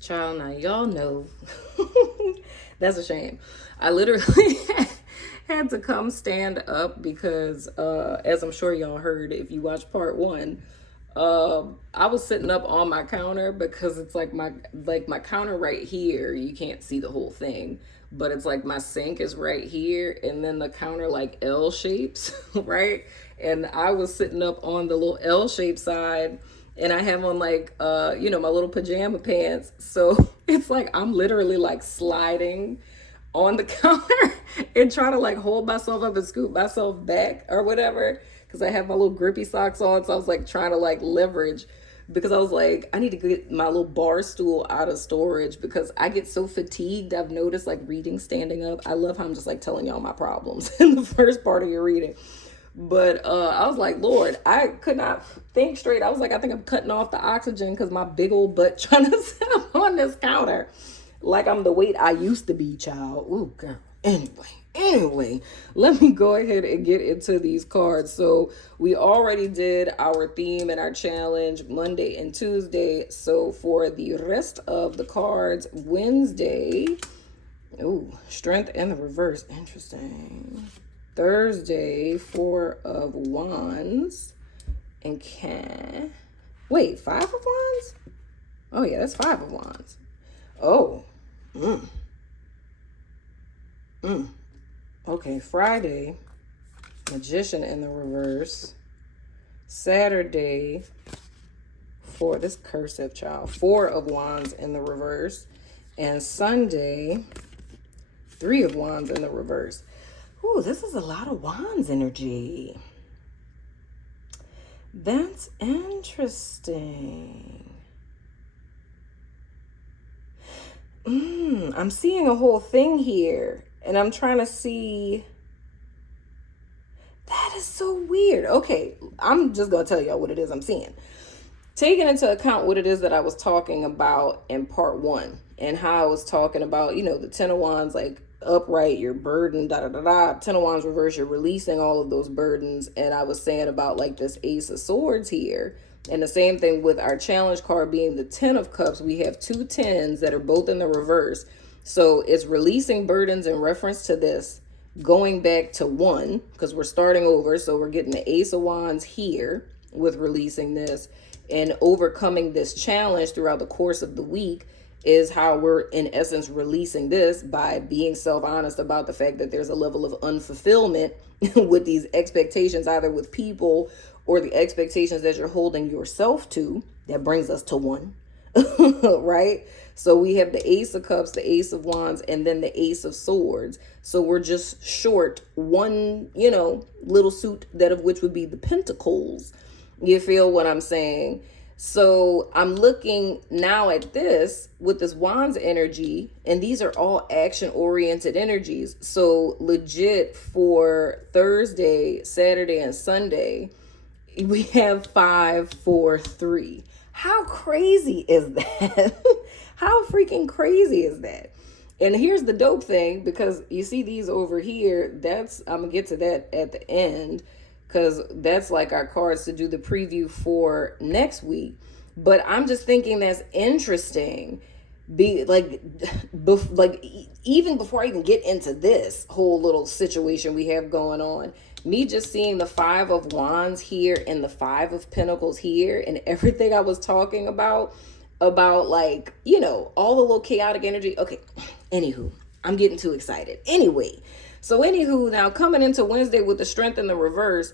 Child, now y'all know. That's a shame. I literally had to come stand up because, as I'm sure y'all heard if you watched part one, I was sitting up on my counter because it's like my counter right here. You can't see the whole thing, but it's like my sink is right here, and then the counter like L shapes, right? And I was sitting up on the little L shaped side, and I have on like my little pajama pants. So it's like I'm literally like sliding on the counter and trying to like hold myself up and scoop myself back or whatever because I have my little grippy socks on. So I was like trying to like leverage because I was like, I need to get my little bar stool out of storage because I get so fatigued. I've noticed like reading standing up. I love how I'm just like telling y'all my problems in the first part of your reading. But I was like, Lord, I could not think straight. I was like, I think I'm cutting off the oxygen because my big old butt trying to sit up on this counter like I'm the weight I used to be, child. Ooh, girl. Anyway, let me go ahead and get into these cards. So we already did our theme and our challenge Monday and Tuesday. So for the rest of the cards, Wednesday, ooh, strength in the reverse. Interesting. Thursday, Four of Wands. And wait, Five of Wands? Oh yeah, that's Five of Wands. Oh. Okay, Friday, Magician in the reverse. Saturday, this cursive child, Four of Wands in the reverse. And Sunday, Three of Wands in the reverse. Ooh, this is a lot of Wands energy. That's interesting. I'm seeing a whole thing here, and I'm trying to see. That is so weird. Okay, I'm just going to tell y'all what it is I'm seeing. Taking into account what it is that I was talking about in part one, and how I was talking about, the Ten of Wands, like upright, you're burdened, Ten of Wands reverse, you're releasing all of those burdens. And I was saying about like this Ace of Swords here. And the same thing with our challenge card being the Ten of Cups. We have two tens that are both in the reverse. So it's releasing burdens in reference to this, going back to one, because we're starting over. So we're getting the Ace of Wands here with releasing this, and overcoming this challenge throughout the course of the week is how we're in essence releasing this by being self-honest about the fact that there's a level of unfulfillment with these expectations, either with people or the expectations that you're holding yourself to. That brings us to one, right? So we have the Ace of Cups, the Ace of Wands, and then the Ace of Swords. So we're just short one, little suit, that of which would be the Pentacles. You feel what I'm saying? So I'm looking now at this with this Wands energy, and these are all action-oriented energies. So legit for Thursday, Saturday, and Sunday, we have 5, 4, 3. How crazy is that? How freaking crazy is that? And here's the dope thing, because you see these over here, I'm gonna get to that at the end, because that's like our cards to do the preview for next week. But I'm just thinking that's interesting. Even before I even get into this whole little situation we have going on, me just seeing the Five of Wands here and the Five of Pentacles here, and everything I was talking about like, all the little chaotic energy. Okay, anywho, I'm getting too excited. Anyway, now coming into Wednesday with the strength in the reverse,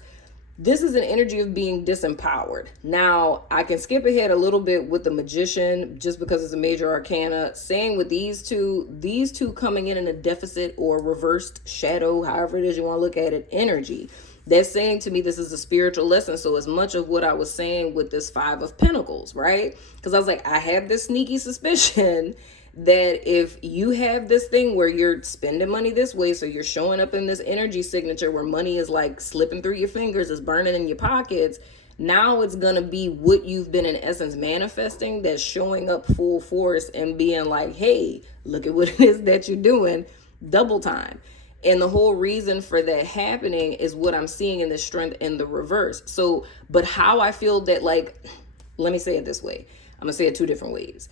this is an energy of being disempowered. Now, I can skip ahead a little bit with the Magician just because it's a major arcana. Same with these two coming in a deficit or reversed shadow, however it is you want to look at it, energy. That's saying to me this is a spiritual lesson. So as much of what I was saying with this Five of Pentacles, right? Because I was like, I have this sneaky suspicion that if you have this thing where you're spending money this way, so you're showing up in this energy signature where money is like slipping through your fingers, is burning in your pockets, now it's gonna be what you've been in essence manifesting that's showing up full force and being like, hey, look at what it is that you're doing, double time. And the whole reason for that happening is what I'm seeing in the strength in the reverse. So, but how I feel that, like, let me say it this way. I'm gonna say it two different ways.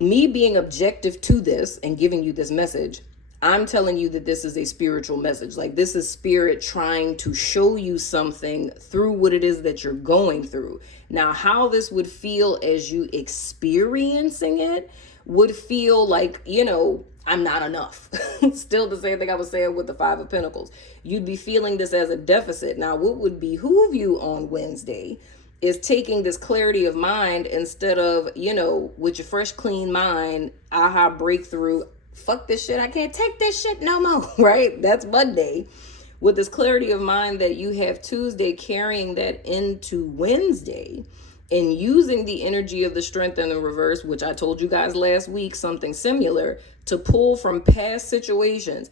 me being objective to this and giving you this message, I'm telling you that this is a spiritual message. Like, this is spirit trying to show you something through what it is that you're going through. Now, how this would feel as you experiencing it would feel like, I'm not enough. Still the same thing I was saying with the Five of Pentacles. You'd be feeling this as a deficit. Now, what would behoove you on Wednesday is taking this clarity of mind instead of, with your fresh, clean mind, aha, breakthrough, fuck this shit, I can't take this shit no more, right? That's Monday. With this clarity of mind that you have Tuesday, carrying that into Wednesday and using the energy of the strength in the reverse, which I told you guys last week, something similar, to pull from past situations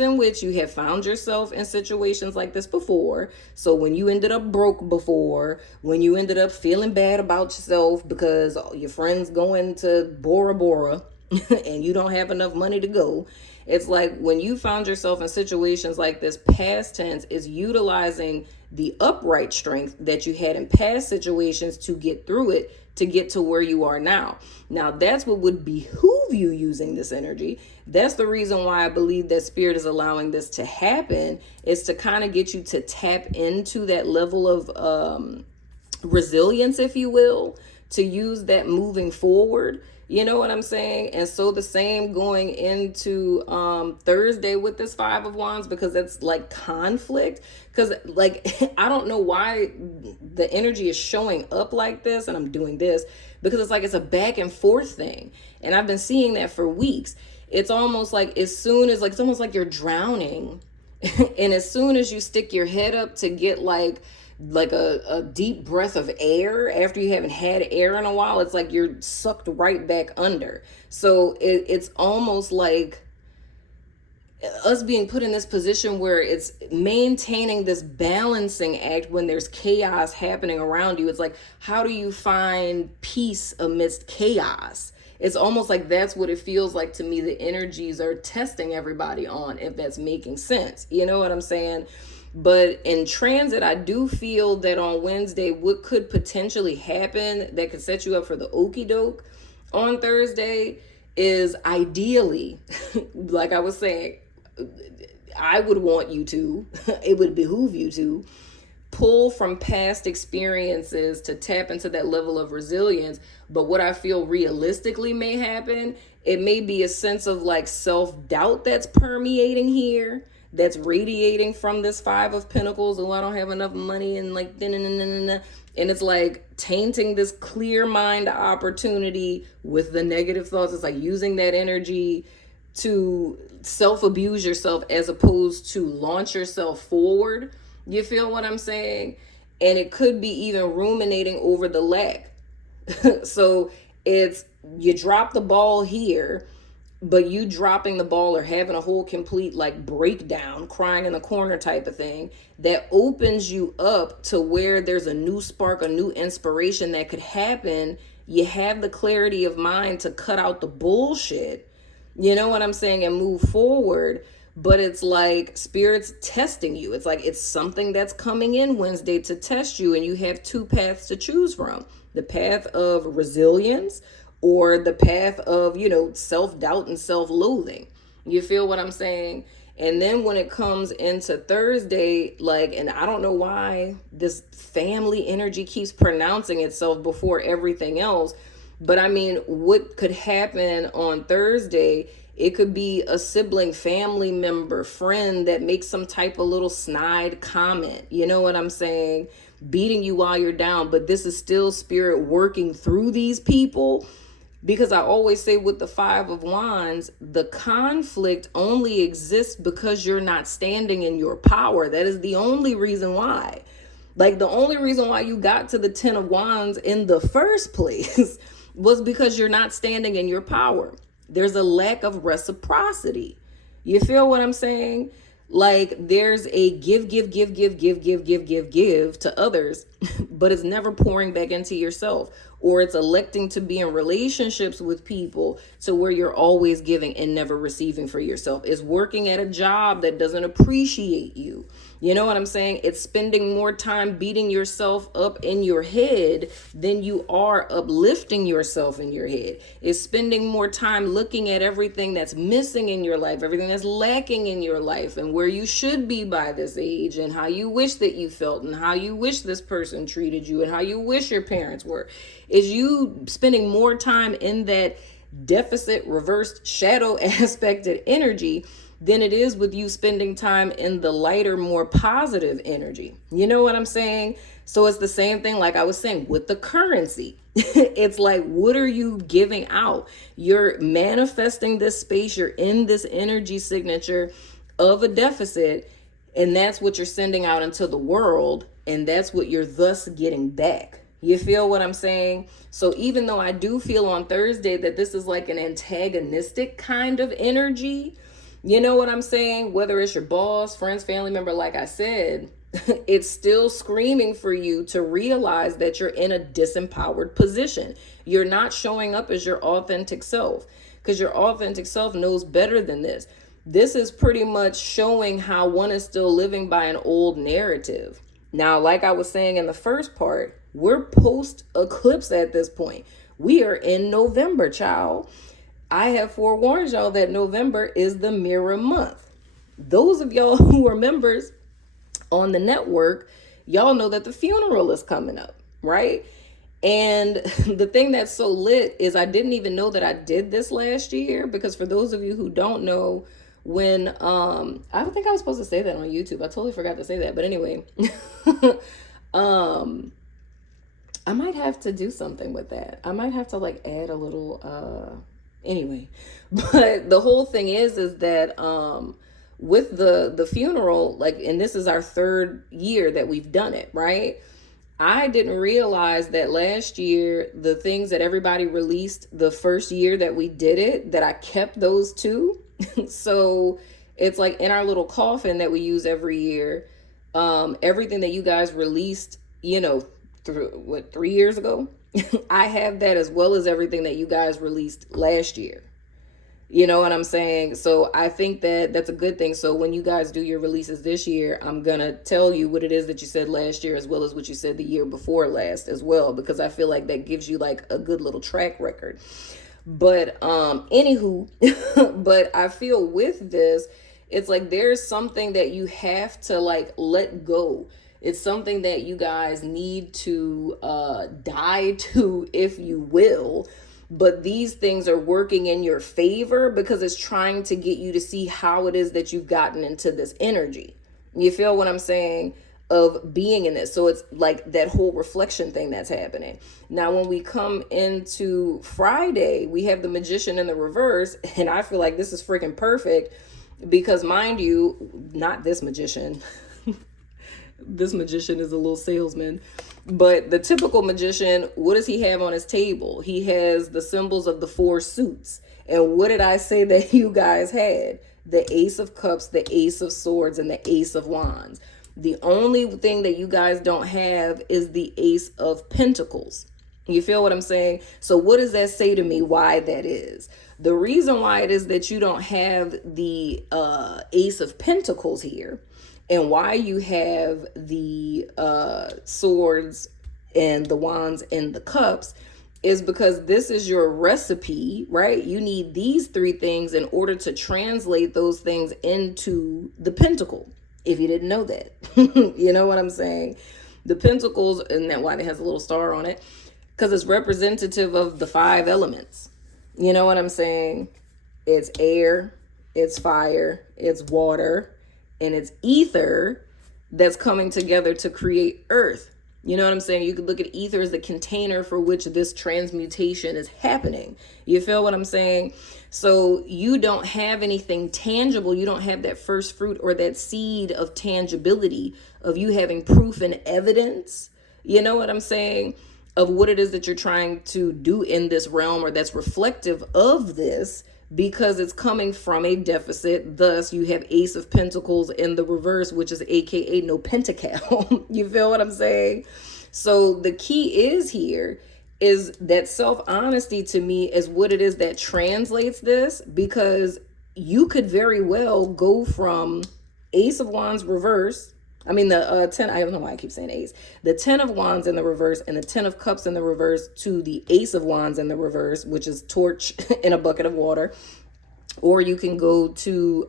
in which you have found yourself in situations like this before. So when you ended up broke before, when you ended up feeling bad about yourself because your friend's going to Bora Bora and you don't have enough money to go, it's like when you found yourself in situations like this, past tense is utilizing the upright strength that you had in past situations to get through it, to get to where you are now. Now, that's what would behoove you using this energy. That's the reason why I believe that spirit is allowing this to happen, is to kind of get you to tap into that level of resilience, if you will, to use that moving forward. You know what I'm saying? And so the same going into Thursday with this Five of Wands, because it's like conflict. Because like, I don't know why the energy is showing up like this and I'm doing this, because it's like it's a back and forth thing. And I've been seeing that for weeks. It's almost like it's almost like you're drowning. And as soon as you stick your head up to get like a deep breath of air after you haven't had air in a while, it's like you're sucked right back under. So it's almost like us being put in this position where it's maintaining this balancing act when there's chaos happening around you. It's like, how do you find peace amidst chaos? It's almost like that's what it feels like to me. The energies are testing everybody on, if that's making sense. You know what I'm saying? But in transit, I do feel that on Wednesday, what could potentially happen that could set you up for the okie doke on Thursday is, ideally, like I was saying, I would want you to, it would behoove you to pull from past experiences to tap into that level of resilience. But what I feel realistically may happen, it may be a sense of like self-doubt that's permeating here, that's radiating from this Five of Pentacles. Oh, I don't have enough money, and like, and it's like tainting this clear mind opportunity with the negative thoughts. It's like using that energy to self-abuse yourself as opposed to launch yourself forward. You feel what I'm saying? And it could be even ruminating over the lack. So it's, you drop the ball here, but you dropping the ball or having a whole complete like breakdown, crying in the corner type of thing, that opens you up to where there's a new spark, a new inspiration that could happen. You have the clarity of mind to cut out the bullshit, you know what I'm saying, and move forward. But it's like spirit's testing you. It's like it's something that's coming in Wednesday to test you, and you have two paths to choose from: the path of resilience or the path of, self-doubt and self-loathing. You feel what I'm saying? And then when it comes into Thursday, like, and I don't know why this family energy keeps pronouncing itself before everything else, but I mean, what could happen on Thursday? It could be a sibling, family member, friend that makes some type of little snide comment. You know what I'm saying? Beating you while you're down. But this is still spirit working through these people. Because I always say with the Five of Wands, the conflict only exists because you're not standing in your power. That is the only reason why. Like, the only reason why you got to the Ten of Wands in the first place was because you're not standing in your power. There's a lack of reciprocity. You feel what I'm saying? Like, there's a give to others, but it's never pouring back into yourself, or it's electing to be in relationships with people to where you're always giving and never receiving for yourself. It's working at a job that doesn't appreciate you. You know what I'm saying? It's spending more time beating yourself up in your head than you are uplifting yourself in your head. It's spending more time looking at everything that's missing in your life, everything that's lacking in your life, and where you should be by this age, and how you wish that you felt, and how you wish this person treated you, and how you wish your parents were. Is you spending more time in that deficit, reversed, shadow aspected energy than it is with you spending time in the lighter, more positive energy. You know what I'm saying? So it's the same thing, like I was saying, with the currency. It's like, what are you giving out? You're manifesting this space. You're in this energy signature of a deficit, and that's what you're sending out into the world, and that's what you're thus getting back. You feel what I'm saying? So even though I do feel on Thursday that this is like an antagonistic kind of energy, you know what I'm saying? Whether it's your boss, friends, family member, like I said, it's still screaming for you to realize that you're in a disempowered position. You're not showing up as your authentic self, because your authentic self knows better than this. This is pretty much showing how one is still living by an old narrative. Now, like I was saying in the first part, we're post-eclipse at this point. We are in November, child. I have forewarned y'all that November is the mirror month. Those of y'all who are members on the network, y'all know that the funeral is coming up, right? And the thing that's so lit is I didn't even know that I did this last year, because for those of you who don't know, when I don't think I was supposed to say that on YouTube. I totally forgot to say that. But anyway, I might have to do something with that. I might have to like add a little anyway. But the whole thing is that with the funeral, like, and this is our third year that we've done it, right? I didn't realize that last year, the things that everybody released the first year that we did it, that I kept those too. So it's like in our little coffin that we use every year, everything that you guys released, you know, through 3 years ago, I have that, as well as everything that you guys released last year. You know what I'm saying? So I think that that's a good thing. So when you guys do your releases this year, I'm going to tell you what it is that you said last year, as well as what you said the year before last as well, because I feel like that gives you like a good little track record. But anywho, but I feel with this, it's like there's something that you have to like let go. It's something that you guys need to die to, if you will. But these things are working in your favor because it's trying to get you to see how it is that you've gotten into this energy. You feel what I'm saying? Of being in this. So it's like that whole reflection thing that's happening. Now, when we come into Friday, we have the Magician in the reverse. And I feel like this is freaking perfect because, mind you, not this magician. This magician is a little salesman. But the typical magician, what does he have on his table? He has the symbols of the 4 suits. And what did I say that you guys had? The Ace of Cups, the Ace of Swords, and the Ace of Wands. The only thing that you guys don't have is the Ace of Pentacles. You feel what I'm saying? So what does that say to me why that is? The reason why it is that you don't have the Ace of Pentacles here, and why you have the swords and the wands and the cups, is because this is your recipe, right? You need these 3 things in order to translate those things into the pentacle, if you didn't know that. You know what I'm saying? The pentacles, and that why it has a little star on it, because it's representative of the 5 elements. You know what I'm saying? It's air, it's fire, it's water, and it's ether that's coming together to create earth. You know what I'm saying? You could look at ether as the container for which this transmutation is happening. You feel what I'm saying? So you don't have anything tangible. You don't have that first fruit or that seed of tangibility of you having proof and evidence. You know what I'm saying? Of what it is that you're trying to do in this realm, or that's reflective of this, because it's coming from a deficit. Thus, you have Ace of Pentacles in the reverse, which is AKA no pentacle. You feel what I'm saying? So the key is here is that self-honesty to me is what it is that translates this, because you could very well go from Ace of Wands reverse. I mean, the 10, I don't know why I keep saying Ace. The 10 of Wands in the reverse and the 10 of Cups in the reverse to the Ace of Wands in the reverse, which is torch in a bucket of water. Or you can go to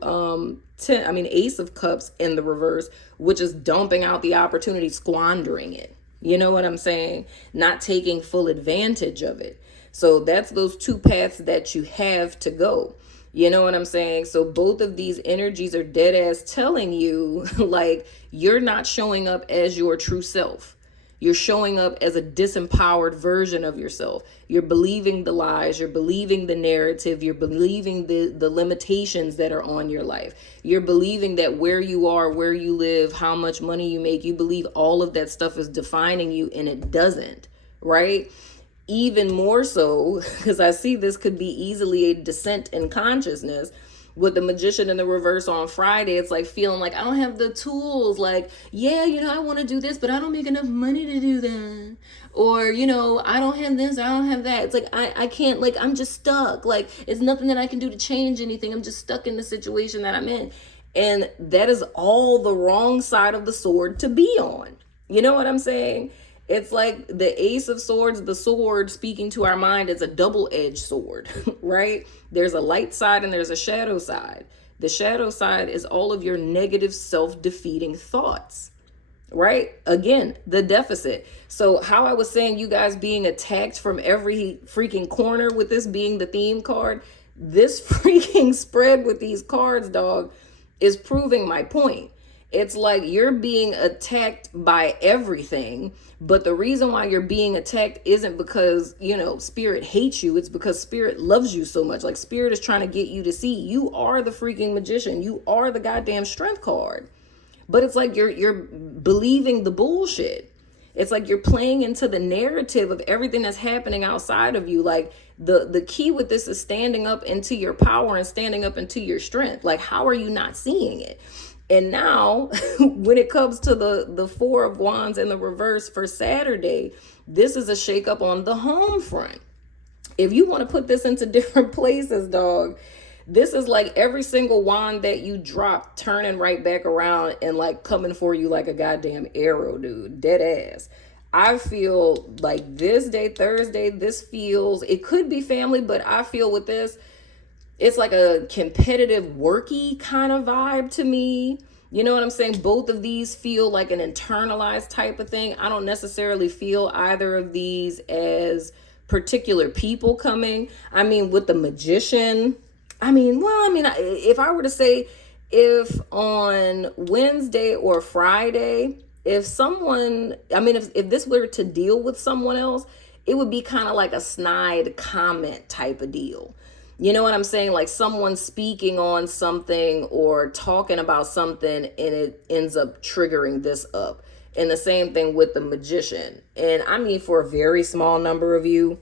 Ace of Cups in the reverse, which is dumping out the opportunity, squandering it. You know what I'm saying? Not taking full advantage of it. So that's those two paths that you have to go. You know what I'm saying? So both of these energies are dead ass telling you, like, you're not showing up as your true self. You're showing up as a disempowered version of yourself. You're believing the lies. You're believing the narrative. You're believing the limitations that are on your life. You're believing that where you are, where you live, how much money you make, you believe all of that stuff is defining you, and it doesn't, right? Even more so, because I see this could be easily a descent in consciousness. With the Magician in the reverse on Friday, it's like feeling like I don't have the tools. Like, yeah, I want to do this, but I don't make enough money to do that. Or, I don't have this, I don't have that. It's like, I can't, like, I'm just stuck. Like, it's nothing that I can do to change anything. I'm just stuck in the situation that I'm in. And that is all the wrong side of the sword to be on. You know what I'm saying? It's like the Ace of Swords, the sword speaking to our mind, is a double-edged sword, right? There's a light side and there's a shadow side. The shadow side is all of your negative self-defeating thoughts, right? Again, the deficit. So how I was saying you guys being attacked from every freaking corner with this being the theme card, this freaking spread with these cards, dog, is proving my point. It's like you're being attacked by everything, but the reason why you're being attacked isn't because, Spirit hates you. It's because Spirit loves you so much. Like, Spirit is trying to get you to see you are the freaking Magician. You are the goddamn Strength card. But it's like you're believing the bullshit. It's like you're playing into the narrative of everything that's happening outside of you. Like, the key with this is standing up into your power and standing up into your strength. Like, how are you not seeing it? And now, when it comes to the Four of Wands in the reverse for Saturday, this is a shakeup on the home front. If you want to put this into different places, dog, this is like every single wand that you drop turning right back around and like coming for you like a goddamn arrow, dude. Dead ass. I feel like this day, Thursday, it could be family, but I feel with this, it's like a competitive, worky kind of vibe to me. You know what I'm saying? Both of these feel like an internalized type of thing. I don't necessarily feel either of these as particular people coming. I mean, with the Magician, if I were to say, if on Wednesday or Friday, if this were to deal with someone else, it would be kind of like a snide comment type of deal. You know what I'm saying? Like someone speaking on something or talking about something and it ends up triggering this up. And the same thing with the Magician. And I mean, for a very small number of you,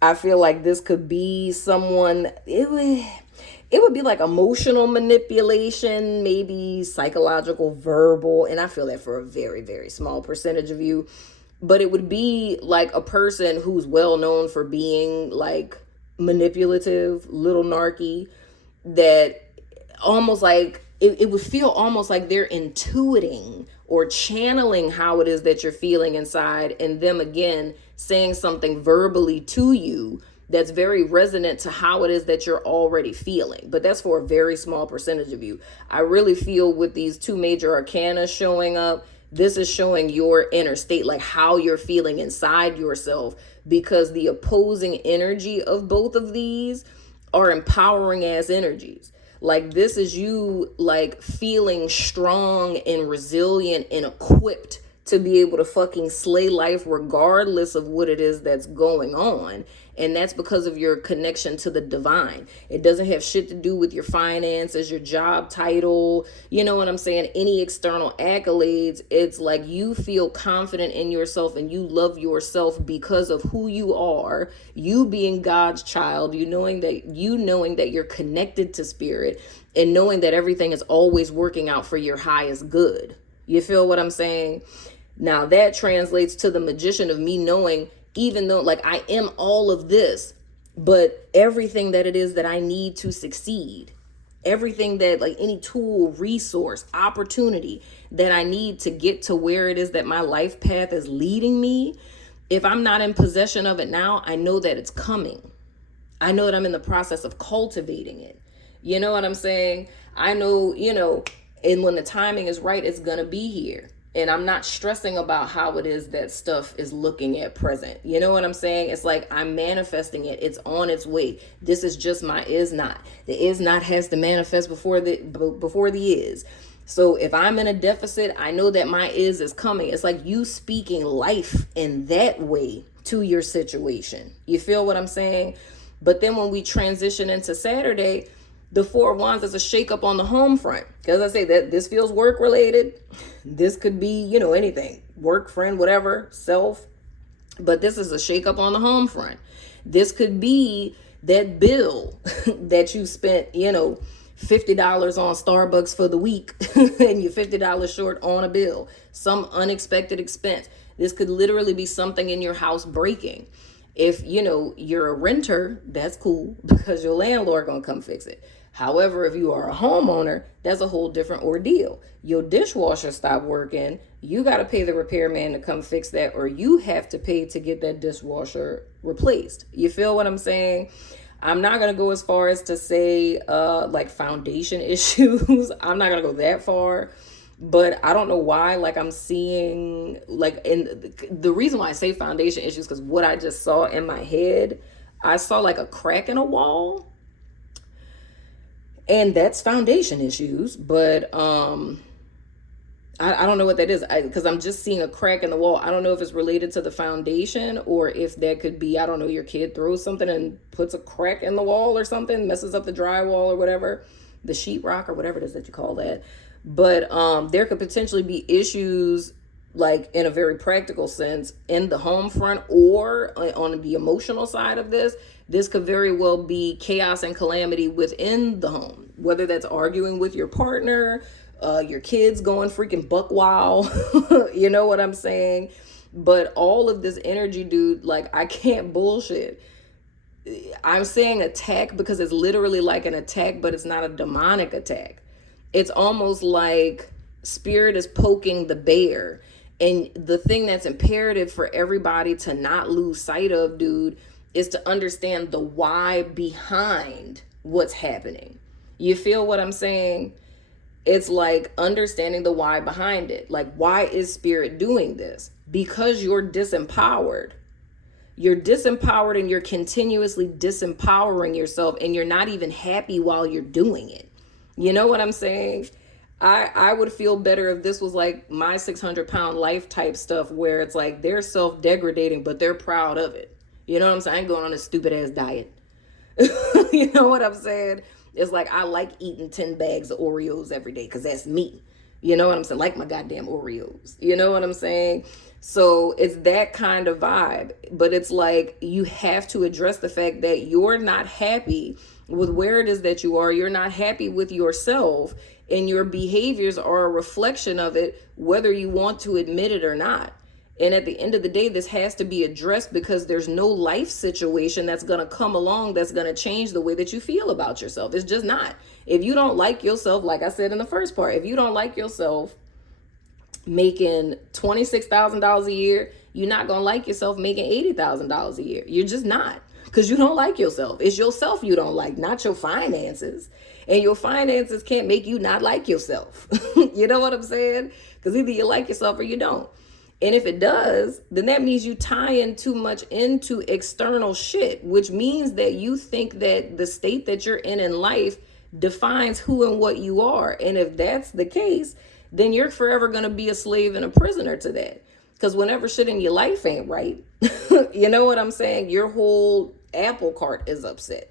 I feel like this could be someone, it would be like emotional manipulation, maybe psychological, verbal. And I feel that for a very, very small percentage of you. But it would be like a person who's well known for being like manipulative, little narky, that almost like it would feel almost like they're intuiting or channeling how it is that you're feeling inside, and them again saying something verbally to you that's very resonant to how it is that you're already feeling. But that's for a very small percentage of you. I really feel with these two major arcana showing up, this is showing your inner state, like how you're feeling inside yourself, because the opposing energy of both of these are empowering ass energies. Like this is you like feeling strong and resilient and equipped to be able to fucking slay life regardless of what it is that's going on. And that's because of your connection to the divine. It doesn't have shit to do with your finances, your job title, you know what I'm saying, any external accolades. It's like you feel confident in yourself and you love yourself because of who you are, you being God's child, you knowing that you're connected to spirit, and knowing that everything is always working out for your highest good. You feel what I'm saying? Now that translates to the magician of me knowing, even though like I am all of this, but everything that it is that I need to succeed, everything that like any tool, resource, opportunity that I need to get to where it is that my life path is leading me, if I'm not in possession of it now, I know that it's coming. I know that I'm in the process of cultivating it. You know what I'm saying? I know, and when the timing is right, it's going to be here. And I'm not stressing about how it is that stuff is looking at present. You know what I'm saying? It's like I'm manifesting it. It's on its way. This is just my is not. The is not has to manifest before the is. So if I'm in a deficit, I know that my is coming. It's like you speaking life in that way to your situation. You feel what I'm saying? But then when we transition into Saturday, the Four of Wands is a shakeup on the home front. Because I say that this feels work related. This could be, anything. Work, friend, whatever, self. But this is a shakeup on the home front. This could be that bill that you spent, $50 on Starbucks for the week and you're $50 short on a bill. Some unexpected expense. This could literally be something in your house breaking. If, you're a renter, that's cool because your landlord gonna come fix it. However, if you are a homeowner, that's a whole different ordeal. Your dishwasher stopped working. You got to pay the repairman to come fix that, or you have to pay to get that dishwasher replaced. You feel what I'm saying? I'm not going to go as far as to say like foundation issues. I'm not going to go that far. But I don't know why, like I'm seeing, like, in the reason why I say foundation issues, because what I just saw in my head, I saw like a crack in a wall. And that's foundation issues, but I don't know what that is, because I'm just seeing a crack in the wall. I don't know if it's related to the foundation or if that could be, I don't know, your kid throws something and puts a crack in the wall or something, messes up the drywall or whatever, the sheetrock or whatever it is that you call that. But there could potentially be issues, like in a very practical sense, in the home front or on the emotional side of this. This could very well be chaos and calamity within the home, whether that's arguing with your partner, your kids going freaking buck wild, you know what I'm saying? But all of this energy, dude, like I can't bullshit. I'm saying attack because it's literally like an attack, but it's not a demonic attack. It's almost like spirit is poking the bear. And the thing that's imperative for everybody to not lose sight of, dude, is to understand the why behind what's happening. You feel what I'm saying? It's like understanding the why behind it. Like, why is spirit doing this? Because you're disempowered. You're disempowered and you're continuously disempowering yourself, and you're not even happy while you're doing it. You know what I'm saying? I would feel better if this was like my 600-pound life type stuff, where it's like they're self-degradating, but they're proud of it. You know what I'm saying? I ain't going on a stupid ass diet. You know what I'm saying? It's like I like eating 10 bags of Oreos every day because that's me. You know what I'm saying? Like my goddamn Oreos. You know what I'm saying? So it's that kind of vibe. But it's like you have to address the fact that you're not happy with where it is that you are. You're not happy with yourself, and your behaviors are a reflection of it, whether you want to admit it or not. And at the end of the day, this has to be addressed, because there's no life situation that's going to come along that's going to change the way that you feel about yourself. It's just not. If you don't like yourself, like I said in the first part, if you don't like yourself making $26,000 a year, you're not going to like yourself making $80,000 a year. You're just not, because you don't like yourself. It's yourself you don't like, not your finances. And your finances can't make you not like yourself. You know what I'm saying? Because either you like yourself or you don't. And if it does, then that means you tie in too much into external shit, which means that you think that the state that you're in life defines who and what you are. And if that's the case, then you're forever going to be a slave and a prisoner to that. Because whenever shit in your life ain't right, you know what I'm saying? Your whole apple cart is upset.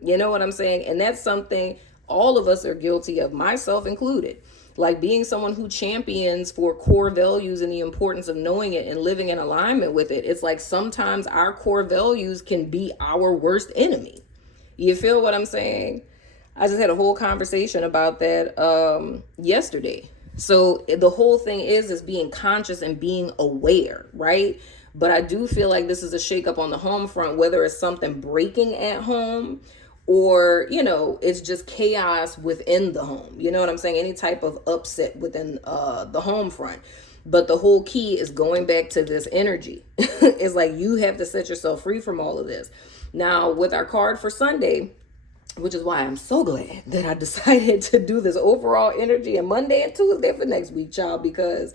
You know what I'm saying? And that's something all of us are guilty of, myself included. Like being someone who champions for core values and the importance of knowing it and living in alignment with it. It's like sometimes our core values can be our worst enemy. You feel what I'm saying? I just had a whole conversation about that yesterday. So the whole thing is being conscious and being aware, right? But I do feel like this is a shakeup on the home front, whether it's something breaking at home or, it's just chaos within the home. You know what I'm saying? Any type of upset within the home front. But the whole key is going back to this energy. It's like you have to set yourself free from all of this. Now, with our card for Sunday, which is why I'm so glad that I decided to do this overall energy on Monday and Tuesday for next week, child, because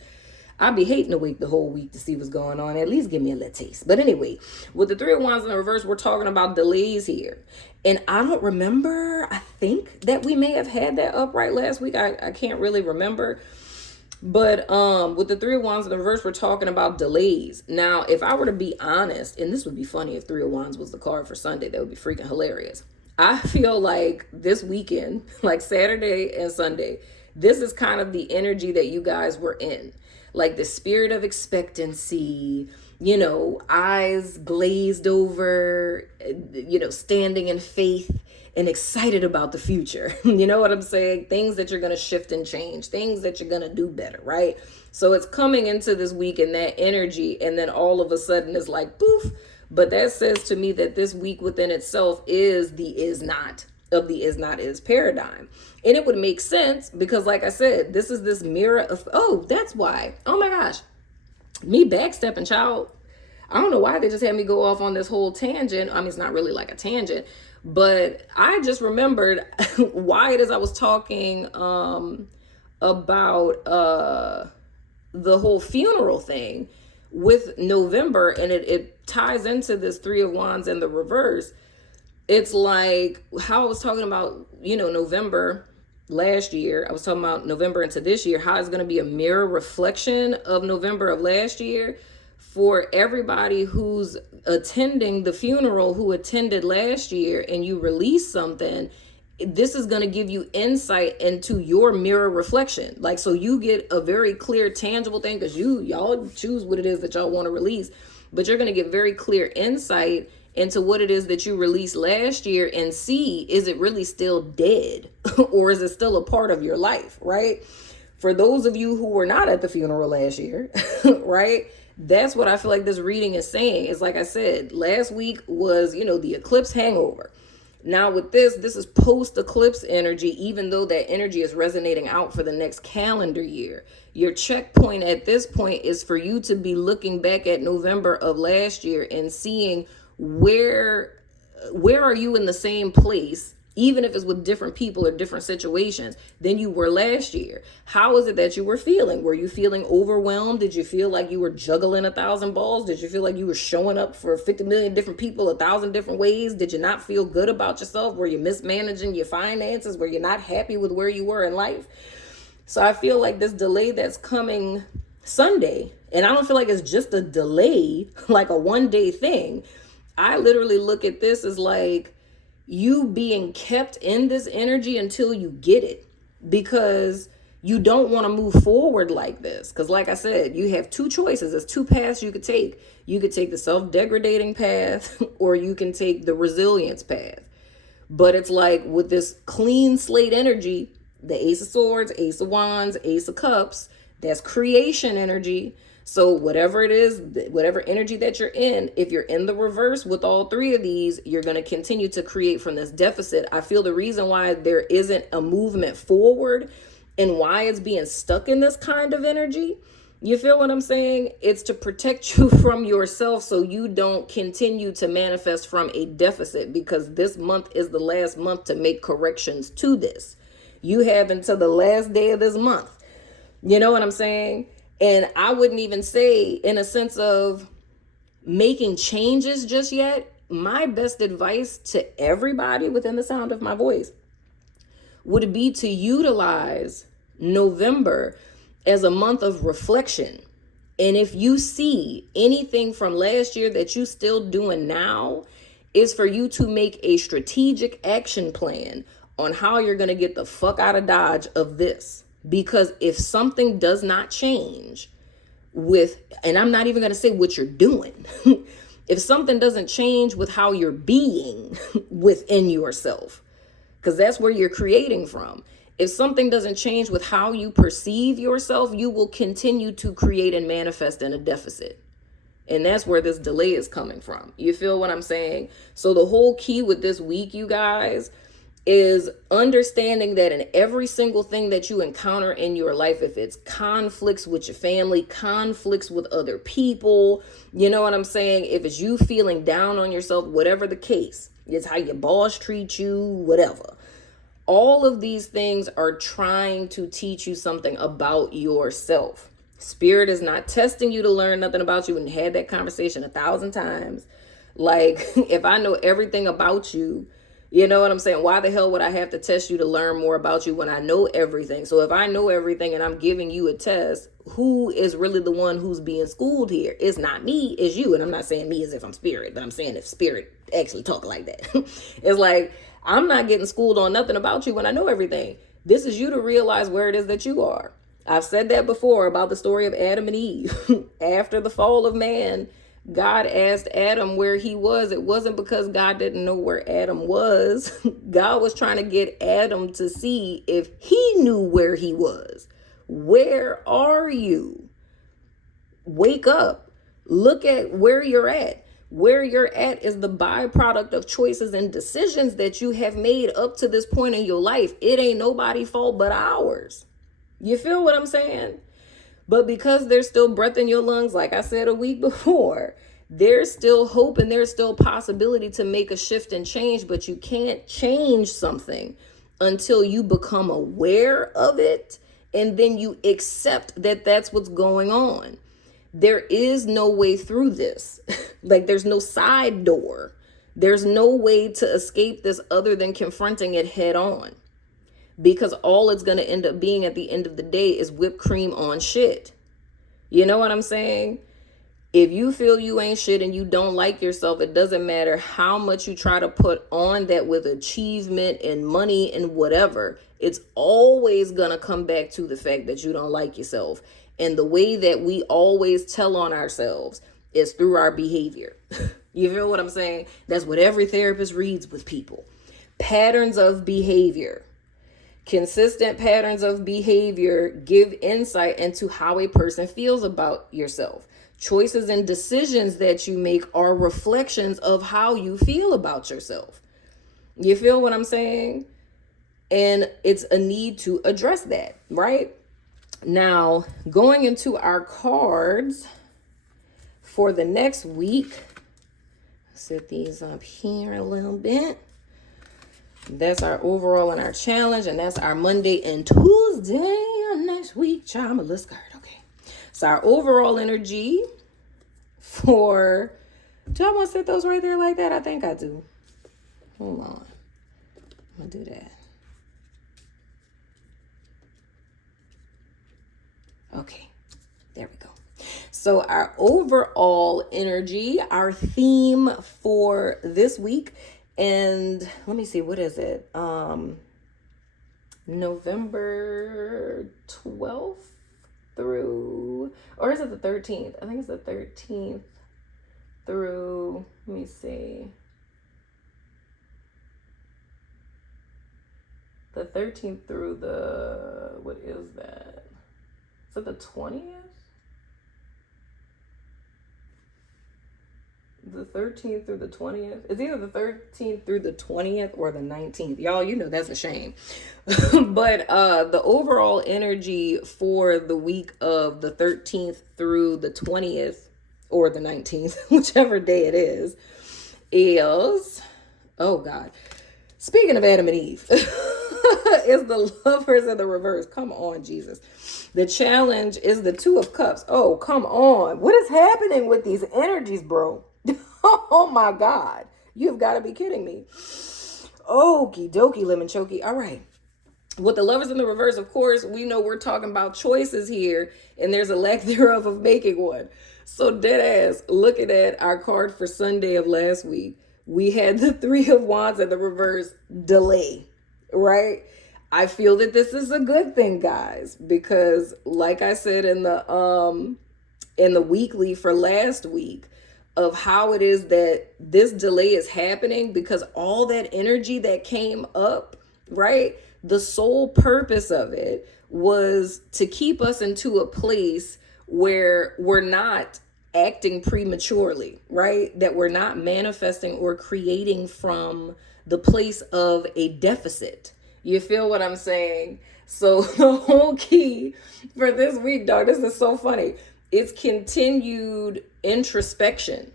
I'd be hating to wait the whole week to see what's going on. At least give me a little taste. But anyway, with the Three of Wands in the reverse, we're talking about delays here. And I don't remember, I think that we may have had that upright last week. I can't really remember. But with the Three of Wands in the reverse, we're talking about delays. Now, if I were to be honest, and this would be funny if Three of Wands was the card for Sunday, that would be freaking hilarious. I feel like this weekend, like Saturday and Sunday, this is kind of the energy that you guys were in. Like the spirit of expectancy, eyes glazed over, standing in faith and excited about the future. You know what I'm saying? Things that you're going to shift and change, things that you're going to do better, right? So it's coming into this week in that energy, and then all of a sudden it's like poof. But that says to me that this week within itself is the is not of the is not is paradigm. And it would make sense because, like I said, this is this mirror of, that's why. Oh my gosh, me backstepping, child. I don't know why they just had me go off on this whole tangent. I mean, it's not really like a tangent, but I just remembered why it is I was talking about the whole funeral thing with November, and it ties into this Three of Wands in the reverse. It's like how I was talking about, November last year. I was talking about November into this year, how it's going to be a mirror reflection of November of last year for everybody who's attending the funeral who attended last year, and you release something. This is going to give you insight into your mirror reflection. Like, so you get a very clear, tangible thing because y'all choose what it is that y'all want to release, but you're going to get very clear insight into what it is that you released last year and see, is it really still dead or is it still a part of your life, right? For those of you who were not at the funeral last year, right? That's what I feel like this reading is saying. Is like I said, last week was, the eclipse hangover. Now with this is post-eclipse energy, even though that energy is resonating out for the next calendar year. Your checkpoint at this point is for you to be looking back at November of last year and seeing where are you in the same place, even if it's with different people or different situations than you were last year. How is it that you were feeling? Were you feeling overwhelmed? Did you feel like you were juggling 1,000 balls? Did you feel like you were showing up for 50 million different people 1,000 different ways? Did you not feel good about yourself? Were you mismanaging your finances? Were you not happy with where you were in life? So I feel like this delay that's coming Sunday, and I don't feel like it's just a delay, like a one-day thing. I literally look at this as like you being kept in this energy until you get it, because you don't want to move forward like this. Because like I said, you have two choices. There's two paths you could take. You could take the self-degrading path or you can take the resilience path. But it's like with this clean slate energy, the Ace of Swords, Ace of Wands, Ace of Cups, that's creation energy. So whatever it is, whatever energy that you're in, if you're in the reverse with all three of these, you're going to continue to create from this deficit. I feel the reason why there isn't a movement forward and why it's being stuck in this kind of energy, you feel what I'm saying? It's to protect you from yourself so you don't continue to manifest from a deficit, because this month is the last month to make corrections to this. You have until the last day of this month. You know what I'm saying? And I wouldn't even say in a sense of making changes just yet. My best advice to everybody within the sound of my voice would be to utilize November as a month of reflection. And if you see anything from last year that you still doing now, is for you to make a strategic action plan on how you're going to get the fuck out of Dodge of this. Because if something does not change and I'm not even going to say what you're doing, if something doesn't change with how you're being within yourself, because that's where you're creating from. If something doesn't change with how you perceive yourself, you will continue to create and manifest in a deficit. And that's where this delay is coming from. You feel what I'm saying? So the whole key with this week, you guys, is understanding that in every single thing that you encounter in your life, if it's conflicts with your family, conflicts with other people, you know what I'm saying? If it's you feeling down on yourself, whatever the case, it's how your boss treats you, whatever. All of these things are trying to teach you something about yourself. Spirit is not testing you to learn nothing about you, and had that conversation 1,000 times. Like, if I know everything about you, you know what I'm saying? Why the hell would I have to test you to learn more about you when I know everything? So if I know everything and I'm giving you a test, who is really the one who's being schooled here? It's not me, it's you. And I'm not saying me as if I'm spirit, but I'm saying if spirit actually talk like that. It's like, I'm not getting schooled on nothing about you when I know everything. This is you to realize where it is that you are. I've said that before about the story of Adam and Eve. After the fall of man, God asked Adam where he was. It wasn't because God didn't know where Adam was. God was trying to get Adam to see if he knew where he was. Where are you? Wake up. Look at where you're at. Where you're at is the byproduct of choices and decisions that you have made up to this point in your life. It ain't nobody's fault but ours. You feel what I'm saying? But because there's still breath in your lungs, like I said a week before, there's still hope and there's still possibility to make a shift and change, but you can't change something until you become aware of it and then you accept that that's what's going on. There is no way through this. Like, there's no side door. There's no way to escape this other than confronting it head on. Because all it's going to end up being at the end of the day is whipped cream on shit. You know what I'm saying? If you feel you ain't shit and you don't like yourself, it doesn't matter how much you try to put on that with achievement and money and whatever. It's always going to come back to the fact that you don't like yourself. And the way that we always tell on ourselves is through our behavior. You feel what I'm saying? That's what every therapist reads with people. Patterns of behavior. Consistent patterns of behavior give insight into how a person feels about yourself. Choices and decisions that you make are reflections of how you feel about yourself. You feel what I'm saying? And it's a need to address that, right? Now, going into our cards for the next week, set these up here a little bit. That's our overall and our challenge, and that's our Monday and Tuesday of next week. Child, I'm a little scared. Okay. So our overall energy for, do I want to set those right there like that? I think I do. Hold on. I'm going to do that. Okay. There we go. So our overall energy, our theme for this week, and let me see, what is it? November 12th through, or is it the 13th? I think it's the 13th through, let me see. The 13th through the, what is that? Is it the 20th? The 13th through the 20th. It's either the 13th through the 20th or the 19th. Y'all, you know that's a shame. But the overall energy for the week of the 13th through the 20th or the 19th, whichever day it is, oh God. Speaking of Adam and Eve, is the Lovers in the reverse. Come on, Jesus. The challenge is the Two of Cups. Oh, come on. What is happening with these energies, bro? Oh my God. You've got to be kidding me. Okie dokie, lemon chokey. All right. With the Lovers in the reverse, of course, we know we're talking about choices here, and there's a lack thereof of making one. So dead ass, looking at our card for Sunday of last week, we had the Three of Wands in the reverse, delay, right? I feel that this is a good thing, guys, because like I said in the weekly for last week, of how it is that this delay is happening, because all that energy that came up right? The sole purpose of it was to keep us into a place where we're not acting prematurely, right? That we're not manifesting or creating from the place of a deficit. You feel what I'm saying? So the whole key for this week, dog, this is so funny. It's continued introspection,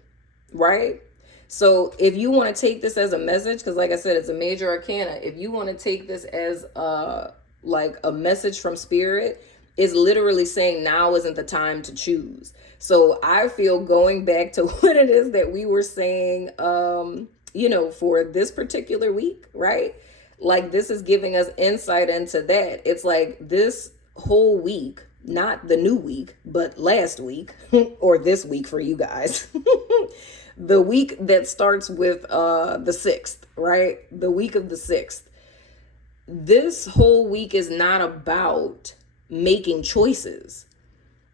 right? So if you want to take this as a message, because like I said, it's a major arcana. If you want to take this as like a message from spirit, it's literally saying now isn't the time to choose. So I feel going back to what it is that we were saying, for this particular week, right? Like this is giving us insight into that. It's like this whole week, not the new week, but last week or this week for you guys. The week that starts with the 6th, right? The week of the 6th. This whole week is not about making choices,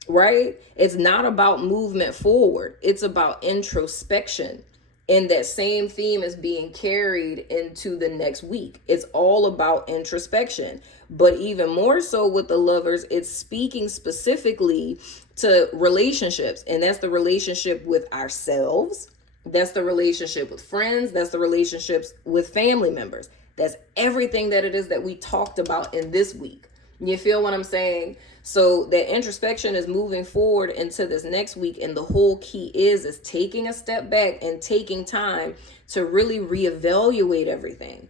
right? It's not about movement forward. It's about introspection. And that same theme is being carried into the next week. It's all about introspection. But even more so with the lovers, it's speaking specifically to relationships. And that's the relationship with ourselves. That's the relationship with friends. That's the relationships with family members. That's everything that it is that we talked about in this week. You feel what I'm saying? So that introspection is moving forward into this next week. And the whole key is taking a step back and taking time to really reevaluate everything.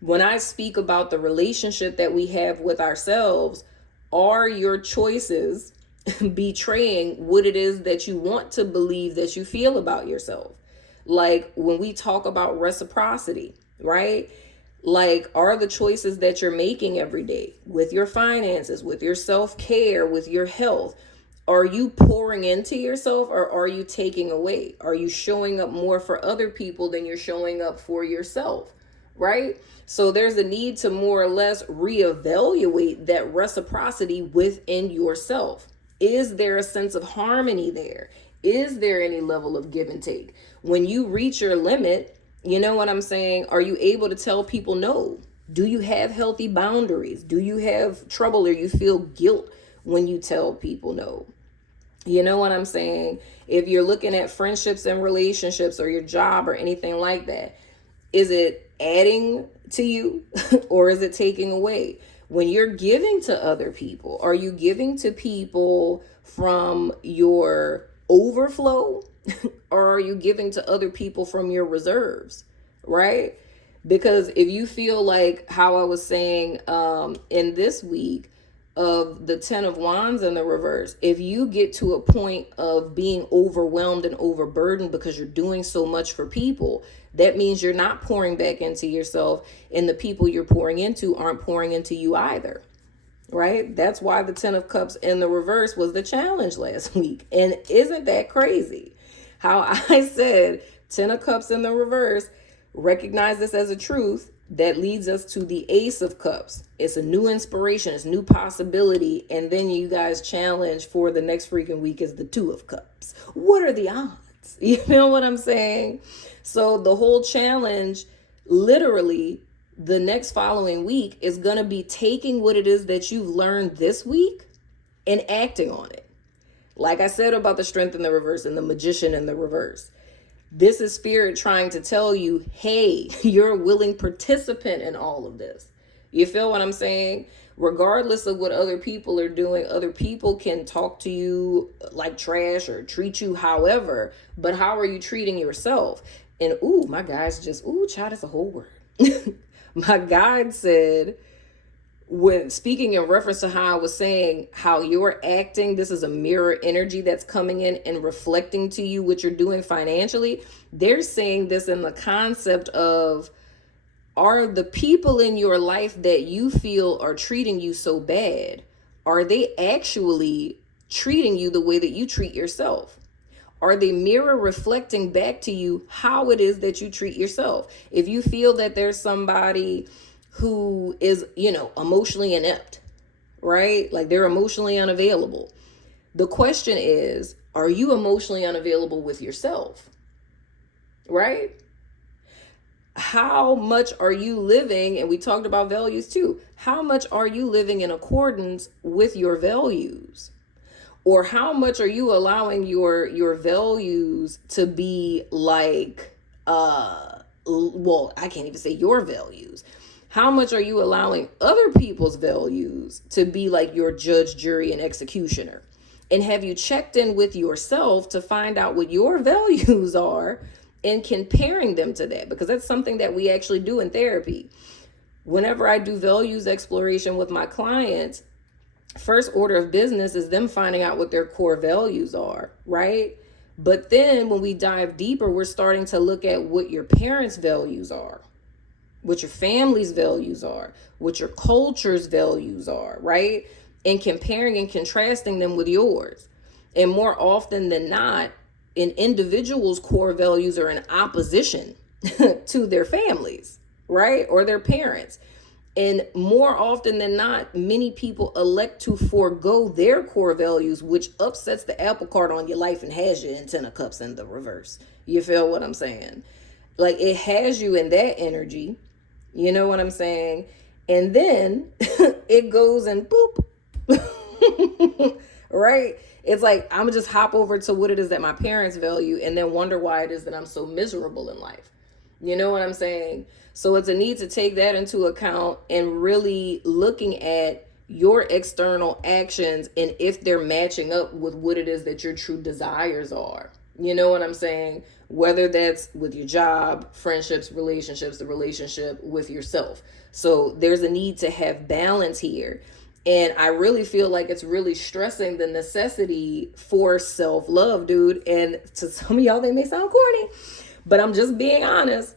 When I speak about the relationship that we have with ourselves, are your choices betraying what it is that you want to believe that you feel about yourself? Like when we talk about reciprocity, right? Like, are the choices that you're making every day with your finances, with your self-care, with your health, are you pouring into yourself or are you taking away? Are you showing up more for other people than you're showing up for yourself, right? So there's a need to more or less reevaluate that reciprocity within yourself. Is there a sense of harmony there? Is there any level of give and take? When you reach your limit, you know what I'm saying? Are you able to tell people no? Do you have healthy boundaries? Do you have trouble or you feel guilt when you tell people no? You know what I'm saying? If you're looking at friendships and relationships or your job or anything like that, is it adding to you or is it taking away? When you're giving to other people, are you giving to people from your overflow or are you giving to other people from your reserves, right? Because if you feel like how I was saying in this week of the 10 of Wands in the reverse, if you get to a point of being overwhelmed and overburdened because you're doing so much for people, that means you're not pouring back into yourself, and the people you're pouring into aren't pouring into you either. Right? That's why the 10 of Cups in the reverse was the challenge last week. And isn't that crazy? How I said 10 of Cups in the reverse, recognize this as a truth that leads us to the Ace of Cups. It's a new inspiration, it's new possibility. And then you guys challenge for the next freaking week is the 2 of Cups. What are the odds? You know what I'm saying? So the whole challenge, literally, the next following week is going to be taking what it is that you've learned this week and acting on it. Like I said about the Strength in the reverse and the Magician in the reverse. This is spirit trying to tell you, hey, you're a willing participant in all of this. You feel what I'm saying? Regardless of what other people are doing, other people can talk to you like trash or treat you however, but how are you treating yourself? And my guys just, child, is a whole word. My guide said, when speaking in reference to how I was saying how you're acting, this is a mirror energy that's coming in and reflecting to you what you're doing financially. They're saying this in the concept of, are the people in your life that you feel are treating you so bad, are they actually treating you the way that you treat yourself? Are they mirror reflecting back to you how it is that you treat yourself? If you feel that there's somebody who is, emotionally inept, right? Like they're emotionally unavailable. The question is, are you emotionally unavailable with yourself? Right? how much are you living, and we talked about values too, how much are you living in accordance with your values? Or how much are you allowing your values to be like well, I can't even say your values. How much are you allowing other people's values to be like your judge, jury, and executioner? And have you checked in with yourself to find out what your values are and comparing them to that? Because that's something that we actually do in therapy. Whenever I do values exploration with my clients, first order of business is them finding out what their core values are, right? But then when we dive deeper, we're starting to look at what your parents' values are, what your family's values are, what your culture's values are, right? And comparing and contrasting them with yours. And more often than not, an individual's core values are in opposition to their families, right? Or their parents. And more often than not, many people elect to forego their core values, which upsets the apple cart on your life and has you in 10 of cups in the reverse. You feel what I'm saying? Like, it has you in that energy. You know what I'm saying? And then it goes and boop. Right? It's like, I'm just hop over to what it is that my parents value and then wonder why it is that I'm so miserable in life. You know what I'm saying? So it's a need to take that into account and really looking at your external actions and if they're matching up with what it is that your true desires are. You know what I'm saying? Whether that's with your job, friendships, relationships, the relationship with yourself. So there's a need to have balance here. And I really feel like it's really stressing the necessity for self-love, dude. And to some of y'all, they may sound corny, but I'm just being honest.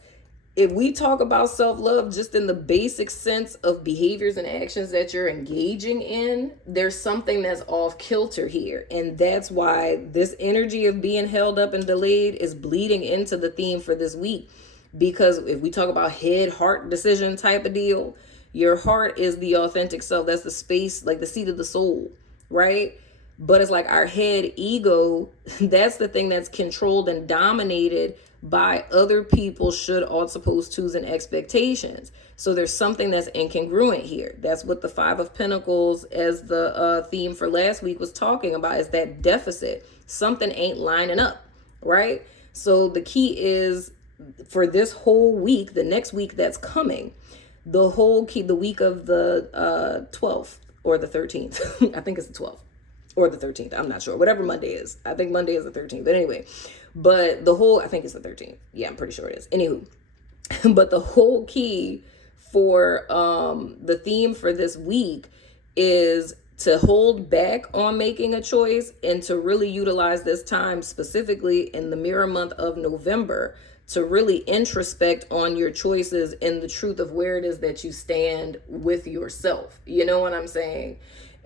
If we talk about self-love just in the basic sense of behaviors and actions that you're engaging in, there's something that's off kilter here. And that's why this energy of being held up and delayed is bleeding into the theme for this week. Because if we talk about head, heart decision type of deal, your heart is the authentic self. That's the space, like the seat of the soul, right? But it's like our head ego, that's the thing that's controlled and dominated by other people should, ought, supposed to's, and expectations. So there's something that's incongruent here. That's what the Five of Pentacles, as the theme for last week, was talking about, is that deficit. Something ain't lining up, right? So the key is for this whole week, the next week that's coming, the whole key, the week of the 12th or the 13th, I think it's the 12th. Or the 13th, I'm not sure. Whatever Monday is. I think Monday is the 13th. But anyway, but the whole, I think it's the 13th. Yeah, I'm pretty sure it is. Anywho, but the whole key for the theme for this week is to hold back on making a choice and to really utilize this time specifically in the mirror month of November to really introspect on your choices and the truth of where it is that you stand with yourself. You know what I'm saying?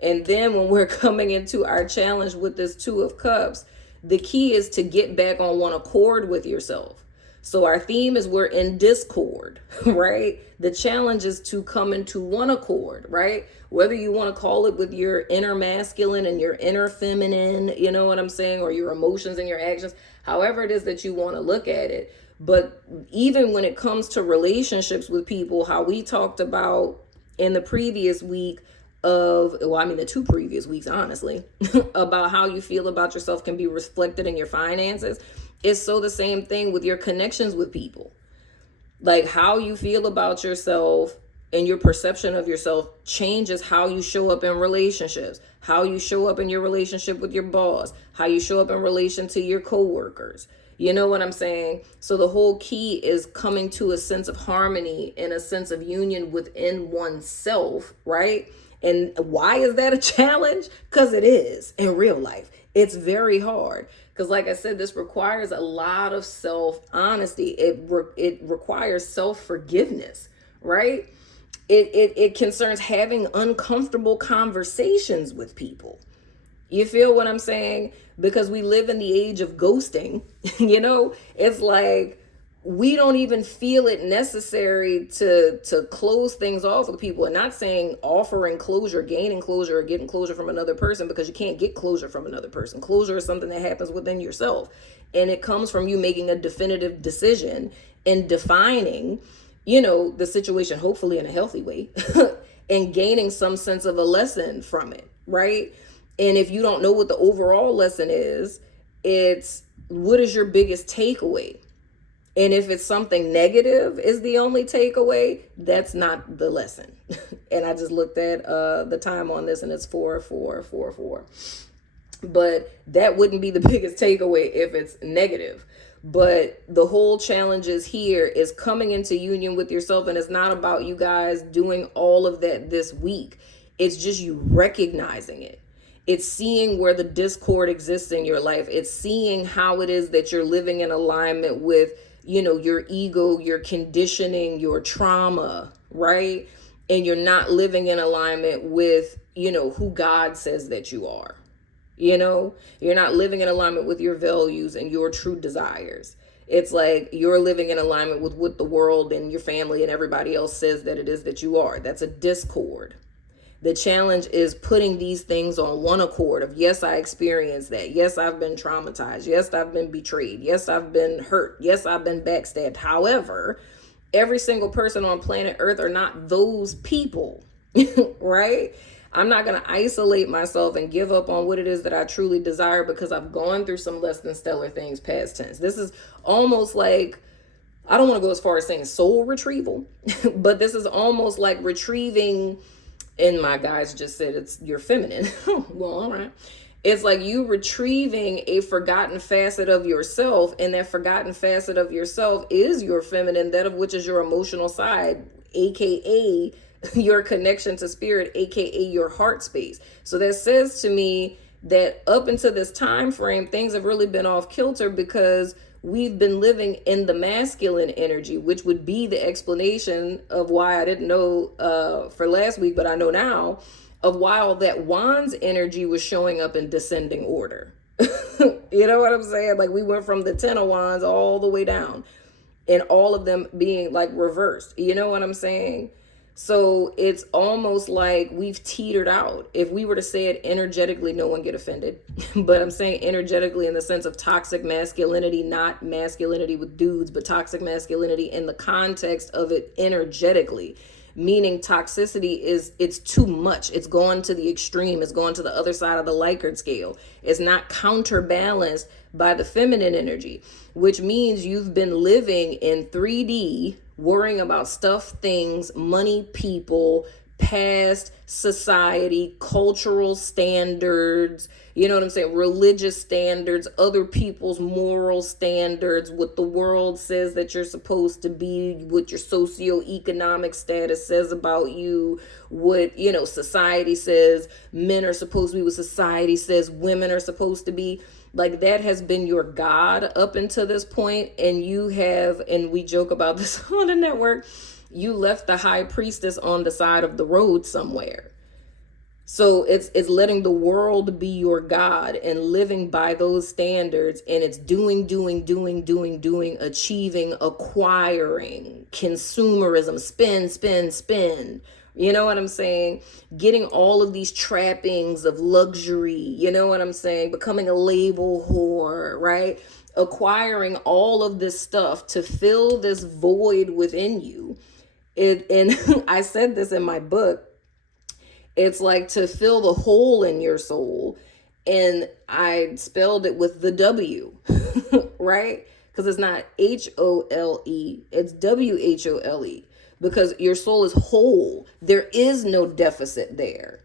And then when we're coming into our challenge with this Two of Cups, the key is to get back on one accord with yourself. So our theme is we're in discord, right? The challenge is to come into one accord, right? Whether you want to call it with your inner masculine and your inner feminine, you know what I'm saying? Or your emotions and your actions, however it is that you want to look at it. But even when it comes to relationships with people, how we talked about in the previous week, the 2 previous weeks, honestly, about how you feel about yourself can be reflected in your finances. It's so the same thing with your connections with people. Like how you feel about yourself and your perception of yourself changes how you show up in relationships, how you show up in your relationship with your boss, how you show up in relation to your coworkers. You know what I'm saying? So the whole key is coming to a sense of harmony and a sense of union within oneself, right? And why is that a challenge? Because it is in real life. It's very hard. Because like I said, this requires a lot of self-honesty. It requires self-forgiveness, right? It concerns having uncomfortable conversations with people. You feel what I'm saying? Because we live in the age of ghosting, you know? It's like we don't even feel it necessary to close things off with people. And not saying offering closure, gaining closure, or getting closure from another person, because you can't get closure from another person. Closure is something that happens within yourself. And it comes from you making a definitive decision and defining, the situation, hopefully in a healthy way, and gaining some sense of a lesson from it, right? And if you don't know what the overall lesson is, it's what is your biggest takeaway? And if it's something negative is the only takeaway, that's not the lesson. And I just looked at the time on this, and it's 4:44. But that wouldn't be the biggest takeaway if it's negative. But the whole challenge is here is coming into union with yourself. And it's not about you guys doing all of that this week. It's just you recognizing it. It's seeing where the discord exists in your life. It's seeing how it is that you're living in alignment with, your ego, your conditioning, your trauma, right? And you're not living in alignment with, who God says that you are. You're not living in alignment with your values and your true desires. It's like you're living in alignment with what the world and your family and everybody else says that it is that you are. That's a discord. The challenge is putting these things on one accord of, yes, I experienced that. Yes, I've been traumatized. Yes, I've been betrayed. Yes, I've been hurt. Yes, I've been backstabbed. However, every single person on planet Earth are not those people, right? I'm not going to isolate myself and give up on what it is that I truly desire because I've gone through some less than stellar things past tense. This is almost like, I don't want to go as far as saying soul retrieval, but this is almost like retrieving, and my guys just said it's your feminine. Well, all right. It's like you retrieving a forgotten facet of yourself, and that forgotten facet of yourself is your feminine, that of which is your emotional side, aka your connection to spirit, aka your heart space. So that says to me that up until this time frame, things have really been off kilter because we've been living in the masculine energy, which would be the explanation of why I didn't know for last week, but I know now, of why all that wands energy was showing up in descending order. You know what I'm saying? Like we went from the 10 of wands all the way down, and all of them being like reversed. You know what I'm saying? So it's almost like we've teetered out. If we were to say it energetically, no one get offended. But I'm saying energetically in the sense of toxic masculinity, not masculinity with dudes, but toxic masculinity in the context of it energetically. Meaning toxicity is, it's too much. It's gone to the extreme. It's gone to the other side of the Likert scale. It's not counterbalanced by the feminine energy, which means you've been living in 3D, worrying about stuff, things, money, people, past, society, cultural standards, you know what I'm saying? Religious standards, other people's moral standards, what the world says that you're supposed to be, what your socioeconomic status says about you, what, society says men are supposed to be, what society says women are supposed to be. Like that has been your God up until this point. And you have, and we joke about this on the network, you left the high priestess on the side of the road somewhere. So it's letting the world be your God and living by those standards. And it's doing, achieving, acquiring, consumerism, spin. You know what I'm saying? Getting all of these trappings of luxury, you know what I'm saying? Becoming a label whore, right? Acquiring all of this stuff to fill this void within you. And I said this in my book. It's like to fill the hole in your soul. And I spelled it with the W, right? Because it's not HOLE, it's WHOLE. Because your soul is whole. There is no deficit there.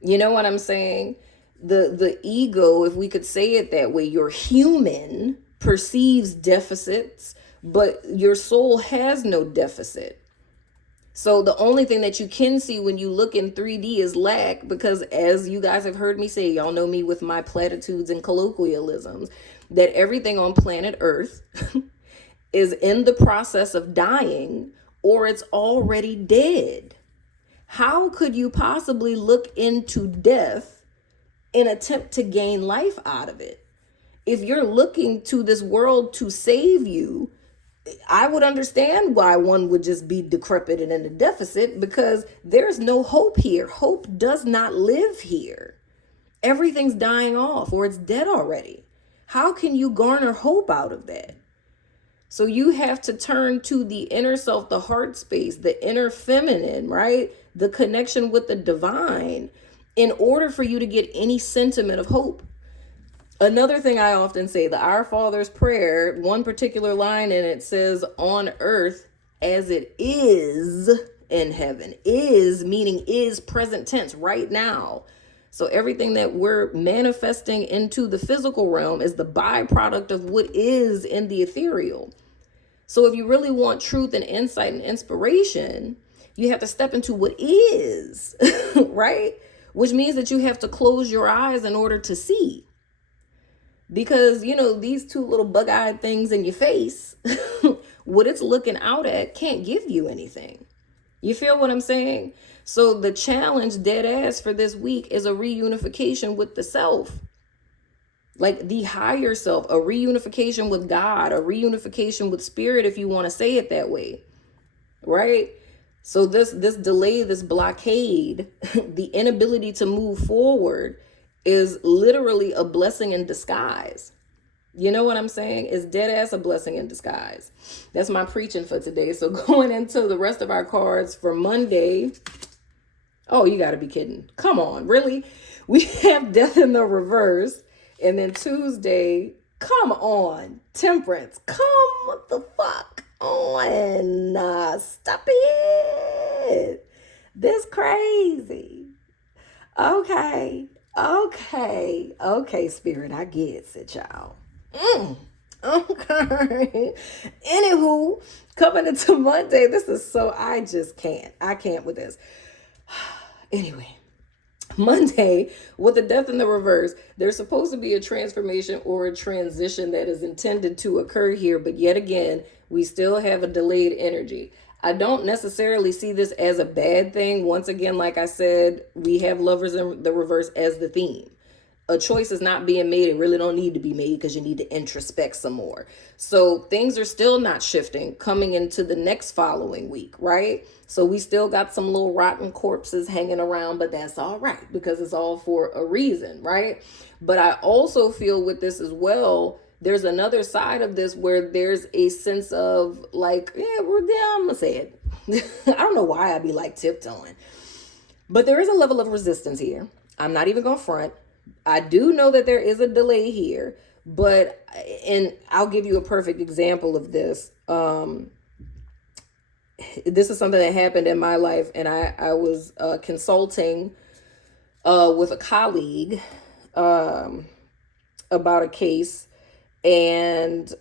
You know what I'm saying? The ego, if we could say it that way, your human perceives deficits, but your soul has no deficit. So the only thing that you can see when you look in 3D is lack, because as you guys have heard me say, y'all know me with my platitudes and colloquialisms, that everything on planet Earth is in the process of dying, or it's already dead. How could you possibly look into death and attempt to gain life out of it? If you're looking to this world to save you, I would understand why one would just be decrepit and in a deficit, because there's no hope here. Hope does not live here. Everything's dying off, or it's dead already. How can you garner hope out of that? So you have to turn to the inner self, the heart space, the inner feminine, right? The connection with the divine in order for you to get any sentiment of hope. Another thing I often say, the Our Father's prayer, one particular line in it says, on earth as it is in heaven. Is meaning is present tense right now. So everything that we're manifesting into the physical realm is the byproduct of what is in the ethereal. So if you really want truth and insight and inspiration, you have to step into what is, right? Which means that you have to close your eyes in order to see. Because, you know, these two little bug-eyed things in your face, what it's looking out at can't give you anything. You feel what I'm saying? So the challenge, dead ass, for this week is a reunification with the self. Like the higher self, a reunification with God, a reunification with spirit, if you want to say it that way. Right? So this delay, this blockade, the inability to move forward is literally a blessing in disguise. You know what I'm saying? It's dead ass a blessing in disguise. That's my preaching for today. So going into the rest of our cards for Monday. Oh, you got to be kidding. Come on, really? We have Death in the reverse. And then Tuesday, come on, Temperance. Come the fuck on. Stop it. This crazy. Okay, Spirit, I get it, y'all. Okay. Anywho, coming into Monday, this is so, I can't with this. Anyway, Monday, with the Death in the reverse, there's supposed to be a transformation or a transition that is intended to occur here, but yet again, we still have a delayed energy. I don't necessarily see this as a bad thing. Once again, like I said, we have Lovers in the reverse as the theme. A choice is not being made. It really don't need to be made because you need to introspect some more. So things are still not shifting coming into the next following week, right? So we still got some little rotten corpses hanging around, but that's all right because it's all for a reason, right? But I also feel with this as well, there's another side of this where there's a sense of like, yeah, I'm gonna say it. I don't know why I'd be like tiptoeing, but there is a level of resistance here. I'm not even gonna front. I do know that there is a delay here, but, and I'll give you a perfect example of this. This is something that happened in my life, and I was consulting with a colleague about a case, and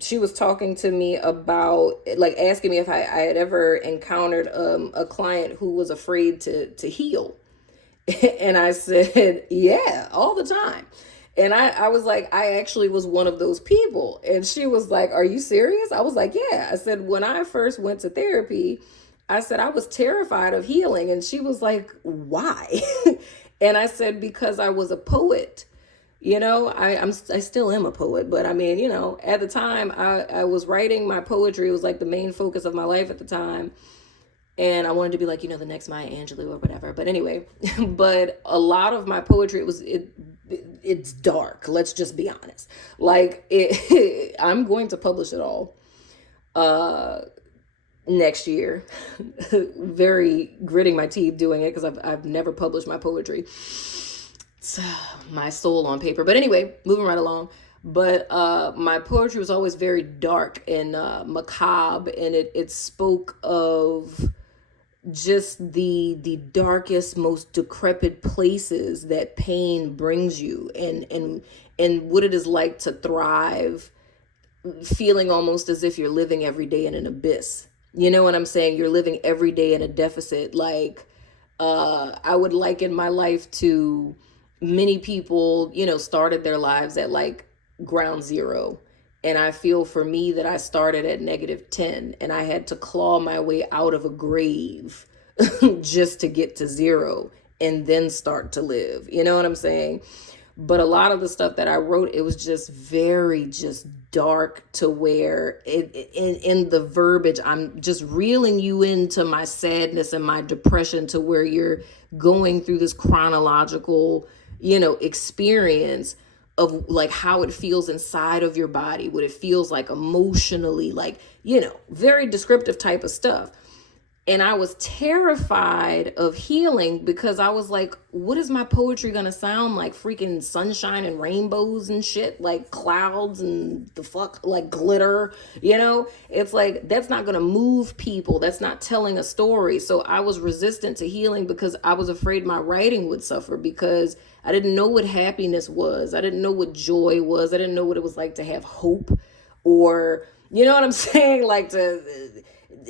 she was talking to me about, like, asking me if I had ever encountered a client who was afraid to heal. And I said, yeah, all the time. And I was like, I actually was one of those people. And she was like, are you serious? I was like, yeah. I said, when I first went to therapy, I said, I was terrified of healing. And she was like, why? And I said, because I was a poet. You know, I still am a poet, but I mean, you know, at the time I was writing my poetry. It was like the main focus of my life at the time. And I wanted to be like, you know, the next Maya Angelou or whatever. But anyway, but a lot of my poetry, it's dark. Let's just be honest. Like I'm going to publish it all next year. Very gritting my teeth doing it because I've never published my poetry. It's my soul on paper. But anyway, moving right along. But my poetry was always very dark and macabre, and it spoke of just the darkest, most decrepit places that pain brings you, and what it is like to thrive, feeling almost as if you're living every day in an abyss. You know what I'm saying? You're living every day in a deficit. Like I would liken my life to many people, you know, started their lives at like ground zero. And I feel for me that I started at -10 and I had to claw my way out of a grave just to get to zero and then start to live. You know what I'm saying? But a lot of the stuff that I wrote, it was just very just dark to where in the verbiage, I'm just reeling you into my sadness and my depression to where you're going through this chronological, you know, experience of like how it feels inside of your body, what it feels like emotionally, like, very descriptive type of stuff. And I was terrified of healing because I was like, what is my poetry going to sound like? Freaking sunshine and rainbows and shit, like clouds and the fuck, like glitter, It's like, that's not going to move people. That's not telling a story. So I was resistant to healing because I was afraid my writing would suffer, because I didn't know what happiness was. I didn't know what joy was. I didn't know what it was like to have hope, or, you know what I'm saying? Like to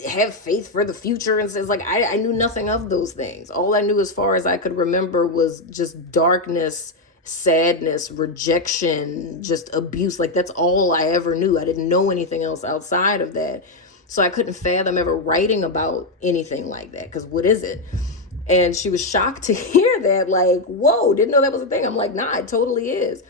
have faith for the future. And says, like, I knew nothing of those things. All I knew as far as I could remember was just darkness, sadness, rejection, just abuse. Like, that's all I ever knew. I didn't know anything else outside of that. So I couldn't fathom ever writing about anything like that, because what is it? And she was shocked to hear that, like, whoa, didn't know that was a thing. I'm like, nah, it totally is.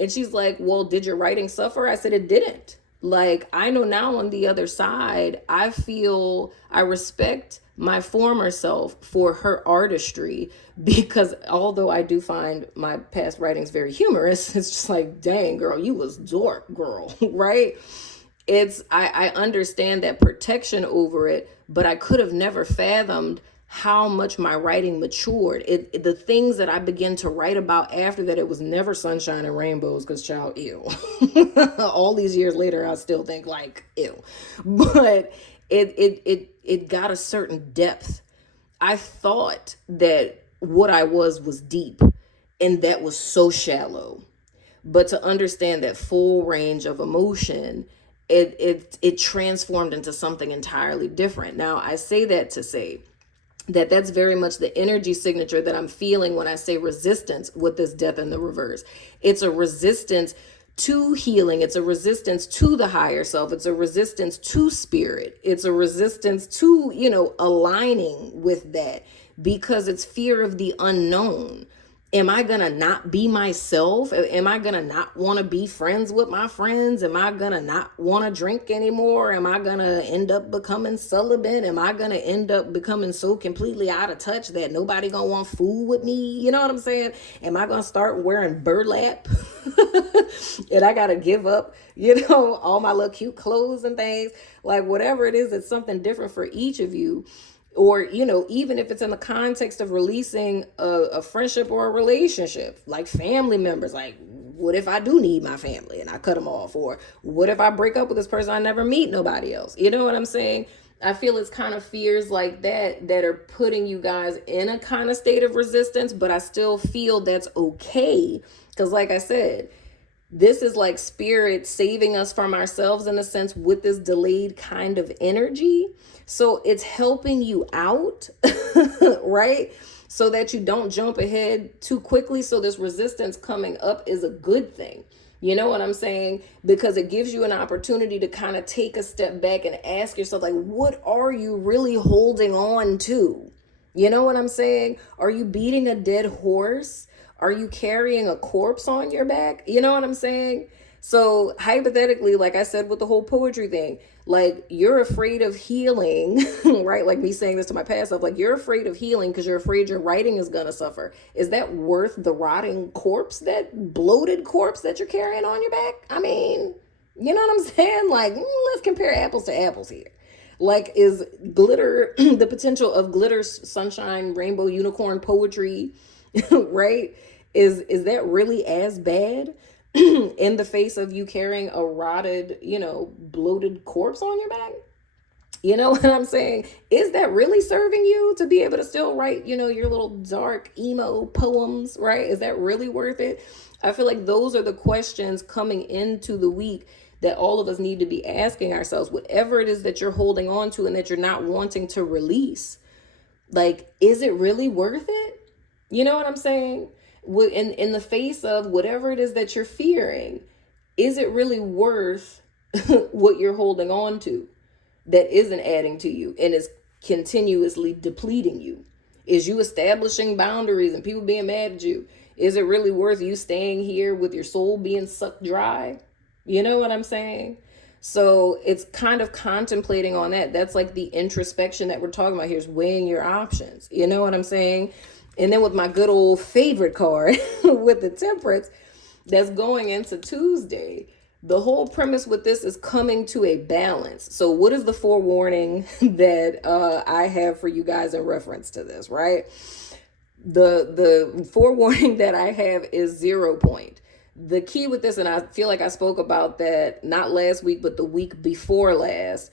And she's like, well, did your writing suffer? I said, it didn't. Like, I know now on the other side, I feel I respect my former self for her artistry, because although I do find my past writings very humorous, it's just like, dang, girl, you was dork, girl, right? I understand that protection over it, but I could have never fathomed how much my writing matured. The things that I began to write about after that, it was never sunshine and rainbows, because child, ew. All these years later, I still think like, ew. But it got a certain depth. I thought that what I was deep, and that was so shallow. But to understand that full range of emotion, it transformed into something entirely different. Now, I say that to say that that's very much the energy signature that I'm feeling when I say resistance with this death in the reverse. It's a resistance to healing. It's a resistance to the higher self. It's a resistance to spirit. It's a resistance to, aligning with that, because it's fear of the unknown. Am I going to not be myself? Am I going to not want to be friends with my friends? Am I going to not want to drink anymore? Am I going to end up becoming celibate? Am I going to end up becoming so completely out of touch that nobody going to want food with me? You know what I'm saying? Am I going to start wearing burlap? And I got to give up, all my little cute clothes and things. Like, whatever it is, it's something different for each of you. Or, even if it's in the context of releasing a friendship or a relationship, like family members, like, what if I do need my family and I cut them off? Or what if I break up with this person, I never meet nobody else? You know what I'm saying? I feel it's kind of fears like that are putting you guys in a kind of state of resistance, but I still feel that's okay. Because like I said, this is like spirit saving us from ourselves in a sense with this delayed kind of energy. So it's helping you out, right? So that you don't jump ahead too quickly. So this resistance coming up is a good thing. You know what I'm saying? Because it gives you an opportunity to kind of take a step back and ask yourself, like, what are you really holding on to? You know what I'm saying? Are you beating a dead horse? Are you carrying a corpse on your back? You know what I'm saying? So hypothetically, like I said, with the whole poetry thing, like, you're afraid of healing, right? Like me saying this to my past self, like, you're afraid of healing because you're afraid your writing is going to suffer. Is that worth the rotting corpse, that bloated corpse that you're carrying on your back? I mean, you know what I'm saying? Like, let's compare apples to apples here. Like, is glitter, the potential of glitter, sunshine, rainbow, unicorn poetry, right? Is that really as bad in the face of you carrying a rotted, bloated corpse on your back? You know what I'm saying? Is that really serving you to be able to still write, your little dark emo poems, right? Is that really worth it? I feel like those are the questions coming into the week that all of us need to be asking ourselves. Whatever it is that you're holding on to and that you're not wanting to release, like, is it really worth it? You know what I'm saying? In the face of whatever it is that you're fearing, is it really worth what you're holding on to that isn't adding to you and is continuously depleting you? Is you establishing boundaries and people being mad at you? Is it really worth you staying here with your soul being sucked dry? You know what I'm saying? So it's kind of contemplating on that. That's like the introspection that we're talking about here, is weighing your options. You know what I'm saying? And then with my good old favorite card with the Temperance, that's going into Tuesday. The whole premise with this is coming to a balance. So what is the forewarning that I have for you guys in reference to this, right? The forewarning that I have is 0 point. The key with this, and I feel like I spoke about that not last week, but the week before last,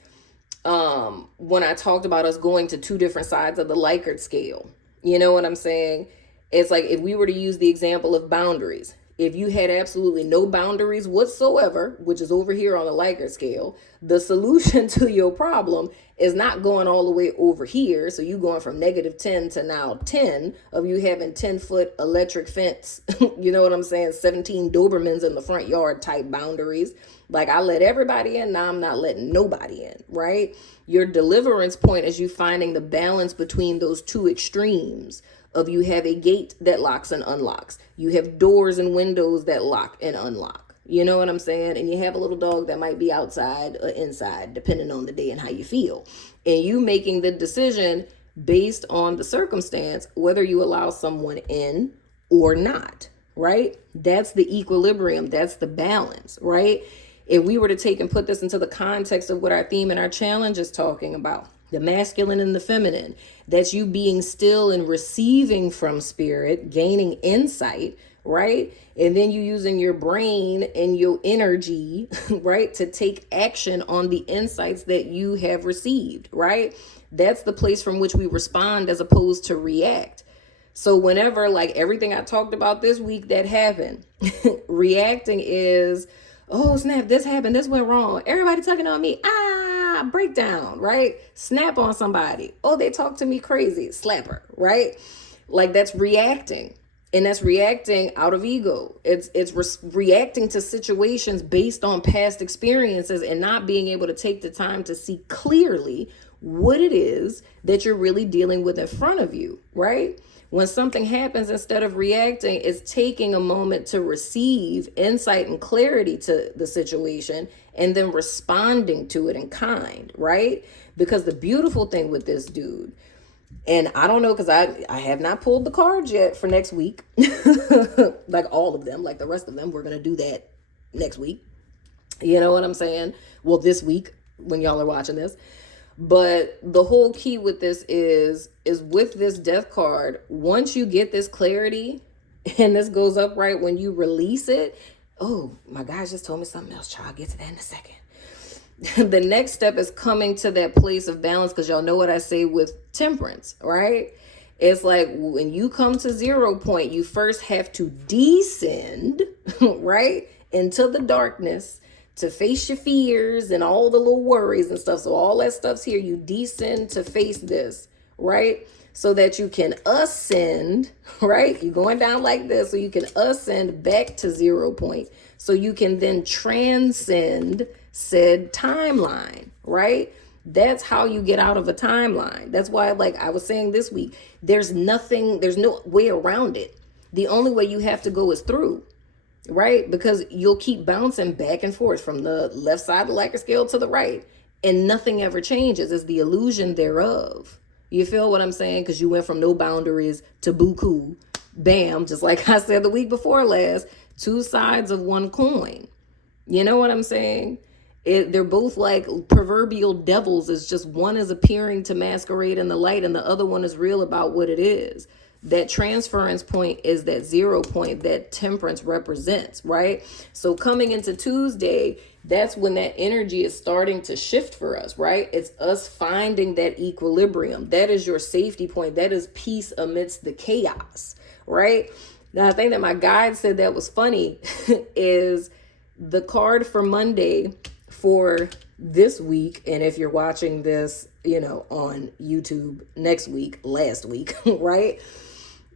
when I talked about us going to two different sides of the Likert scale. You know what I'm saying? It's like if we were to use the example of boundaries. If you had absolutely no boundaries whatsoever, which is over here on the Likert scale, the solution to your problem is not going all the way over here. So you going from -10 to now 10 of you having 10-foot electric fence. You know what I'm saying? 17 Dobermans in the front yard type boundaries. Like I let everybody in, now I'm not letting nobody in, right? Your deliverance point is you finding the balance between those two extremes of you have a gate that locks and unlocks. You have doors and windows that lock and unlock. You know what I'm saying? And you have a little dog that might be outside or inside, depending on the day and how you feel. And you making the decision based on the circumstance, whether you allow someone in or not, right? That's the equilibrium. That's the balance, right? If we were to take and put this into the context of what our theme and our challenge is talking about, the masculine and the feminine, that's you being still and receiving from spirit, gaining insight, right? And then you using your brain and your energy, right, to take action on the insights that you have received, right? That's the place from which we respond as opposed to react. So whenever, like everything I talked about this week that happened, reacting is, oh snap, this happened, this went wrong, everybody tugging on me, breakdown, right? Snap on somebody, oh they talk to me crazy, slap her, right? Like that's reacting, and that's reacting out of ego. It's reacting to situations based on past experiences and not being able to take the time to see clearly what it is that you're really dealing with in front of you, right? When something happens, instead of reacting, it's taking a moment to receive insight and clarity to the situation and then responding to it in kind, right? Because the beautiful thing with this dude, and I don't know, because I have not pulled the cards yet for next week, like all of them, like the rest of them, we're going to do that next week. You know what I'm saying? Well, this week when y'all are watching this. But the whole key with this is with this death card, once you get this clarity and this goes up right when you release it. Oh, my guys just told me something else. Child, I'll get to that in a second. The next step is coming to that place of balance, because y'all know what I say with temperance, right? It's like when you come to 0 point, you first have to descend, right, into the darkness to face your fears and all the little worries and stuff. So all that stuff's here. You descend to face this, right? So that you can ascend, right? You're going down like this, so you can ascend back to 0 point. So you can then transcend said timeline, right? That's how you get out of a timeline. That's why, like I was saying this week, there's no way around it. The only way you have to go is through. Right? Because you'll keep bouncing back and forth from the left side of the Likert scale to the right, and nothing ever changes. It's the illusion thereof. You feel what I'm saying? Because you went from no boundaries to buku. Bam. Just like I said the week before last, two sides of one coin. You know what I'm saying? They're both like proverbial devils. It's just one is appearing to masquerade in the light and the other one is real about what it is. That transference point is that 0 point that temperance represents, right? So coming into Tuesday, that's when that energy is starting to shift for us, right? It's us finding that equilibrium. That is your safety point. That is peace amidst the chaos, right? Now, I think that my guide said that was funny is the card for Monday for this week. And if you're watching this, on YouTube last week, right?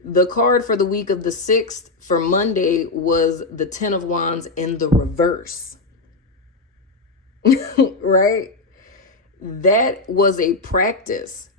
The card for the week of the 6th for Monday was the 10 of Wands in the reverse, right? That was a practice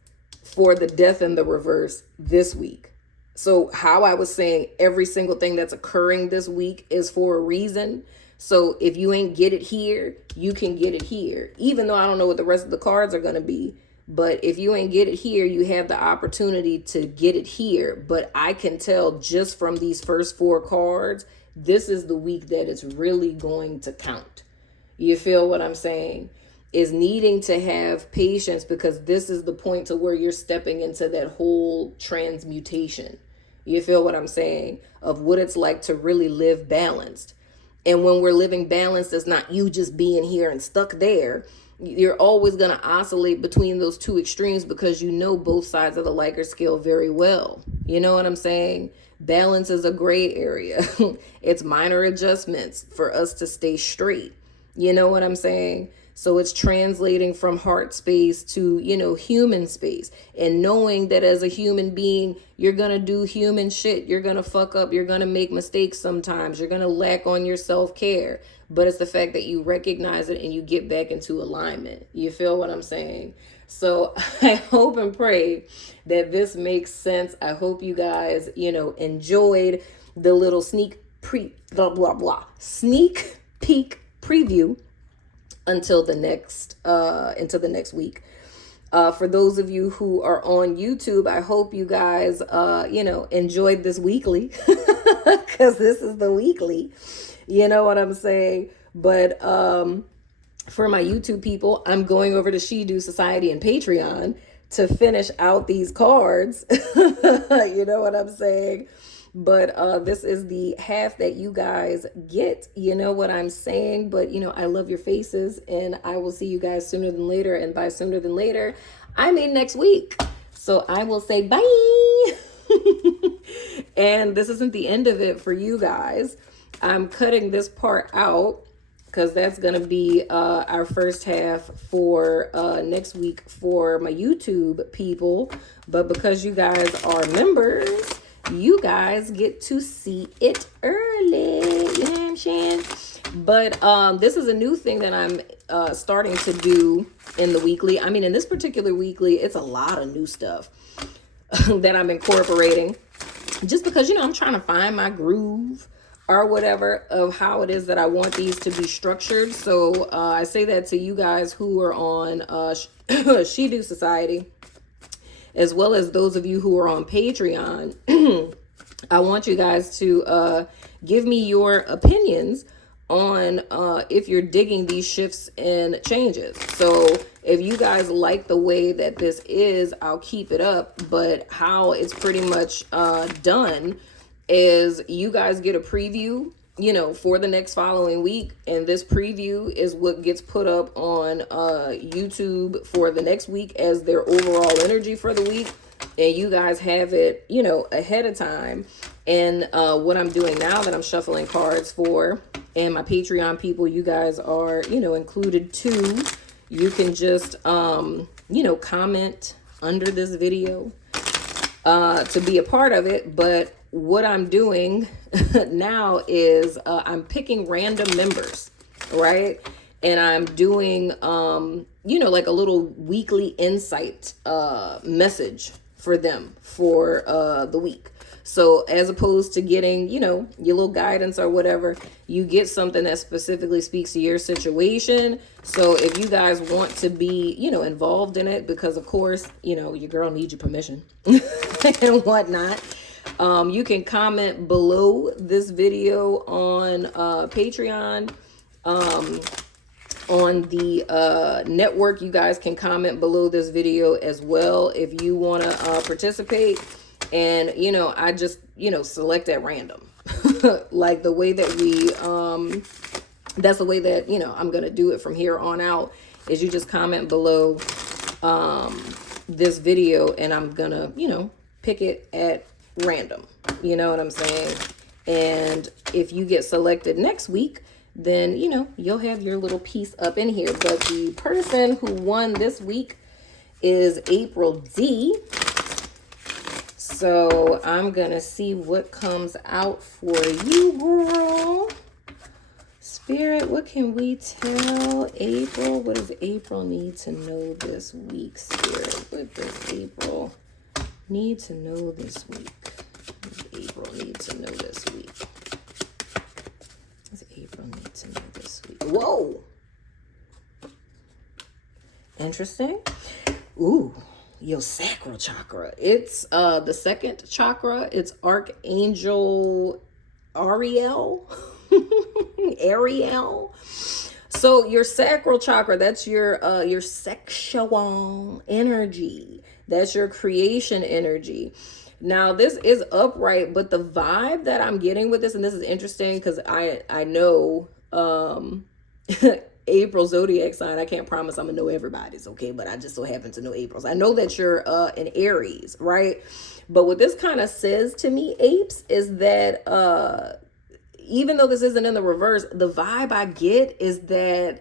for the death in the reverse this week. So how I was saying every single thing that's occurring this week is for a reason. So if you ain't get it here, you can get it here, even though I don't know what the rest of the cards are going to be. But if you ain't get it here, you have the opportunity to get it here. But I can tell just from these first 4 cards this is the week that it's really going to count. You feel what I'm saying? Is needing to have patience, because this is the point to where you're stepping into that whole transmutation. You feel what I'm saying? Of what it's like to really live balanced. And when we're living balanced, it's not you just being here and stuck there. You're always going to oscillate between those two extremes, because you know both sides of the Likert scale very well. You know what I'm saying? Balance is a gray area. It's minor adjustments for us to stay straight. You know what I'm saying? So it's translating from heart space to, human space, and knowing that as a human being, you're going to do human shit. You're going to fuck up. You're going to make mistakes sometimes. You're going to lack on your self-care. But it's the fact that you recognize it and you get back into alignment. You feel what I'm saying? So I hope and pray that this makes sense. I hope you guys, enjoyed the little sneak peek preview until the next week. For those of you who are on YouTube, I hope you guys, enjoyed this weekly, because this is the weekly. You know what I'm saying? But for my YouTube people, I'm going over to She Do Society and Patreon to finish out these cards. You know what I'm saying? But this is the half that you guys get. You know what I'm saying? But, I love your faces, and I will see you guys sooner than later. And by sooner than later, I mean next week. So I will say bye. And this isn't the end of it for you guys. I'm cutting this part out, because that's going to be our first half for next week for my YouTube people. But because you guys are members, you guys get to see it early. You know what I'm saying? But this is a new thing that I'm starting to do in the weekly. I mean, in this particular weekly, it's a lot of new stuff that I'm incorporating, just because, I'm trying to find my groove or whatever of how it is that I want these to be structured. So I say that to you guys who are on She Do Society, as well as those of you who are on Patreon. I want you guys to give me your opinions on if you're digging these shifts and changes. So if you guys like the way that this is, I'll keep it up. But how it's pretty much done is you guys get a preview, for the next following week. And this preview is what gets put up on YouTube for the next week as their overall energy for the week. And you guys have it, ahead of time. And what I'm doing now that I'm shuffling cards for, and my Patreon people, you guys are, included too. You can just, comment under this video to be a part of it. But what I'm doing now is I'm picking random members, right? And I'm doing, like a little weekly insight message for them for the week. So as opposed to getting, your little guidance or whatever, you get something that specifically speaks to your situation. So if you guys want to be, involved in it, because of course, your girl needs your permission and whatnot. You can comment below this video on Patreon. On the network, you guys can comment below this video as well if you want to participate. And, I just, select at random. Like the way that that's the way that, I'm going to do it from here on out, is you just comment below this video, and I'm going to, pick it at random. You know what I'm saying? And if you get selected next week, then, you'll have your little piece up in here. But the person who won this week is April D. So I'm going to see what comes out for you, girl. Spirit, what can we tell April? What does April need to know this week, Spirit? What does April need to know this week? What does April need to know this week? What does April need to know this week? Whoa! Interesting. Ooh. Your sacral chakra. It's the second chakra. It's Archangel Ariel. Ariel. So your sacral chakra, that's your sexual energy. That's your creation energy. Now this is upright, but the vibe that I'm getting with this, and this is interesting because I know April zodiac sign. I can't promise I'm gonna know everybody's, okay, but I just so happen to know April's. I know that you're an Aries, right? But what this kind of says to me, apes, is that even though this isn't in the reverse, the vibe I get is that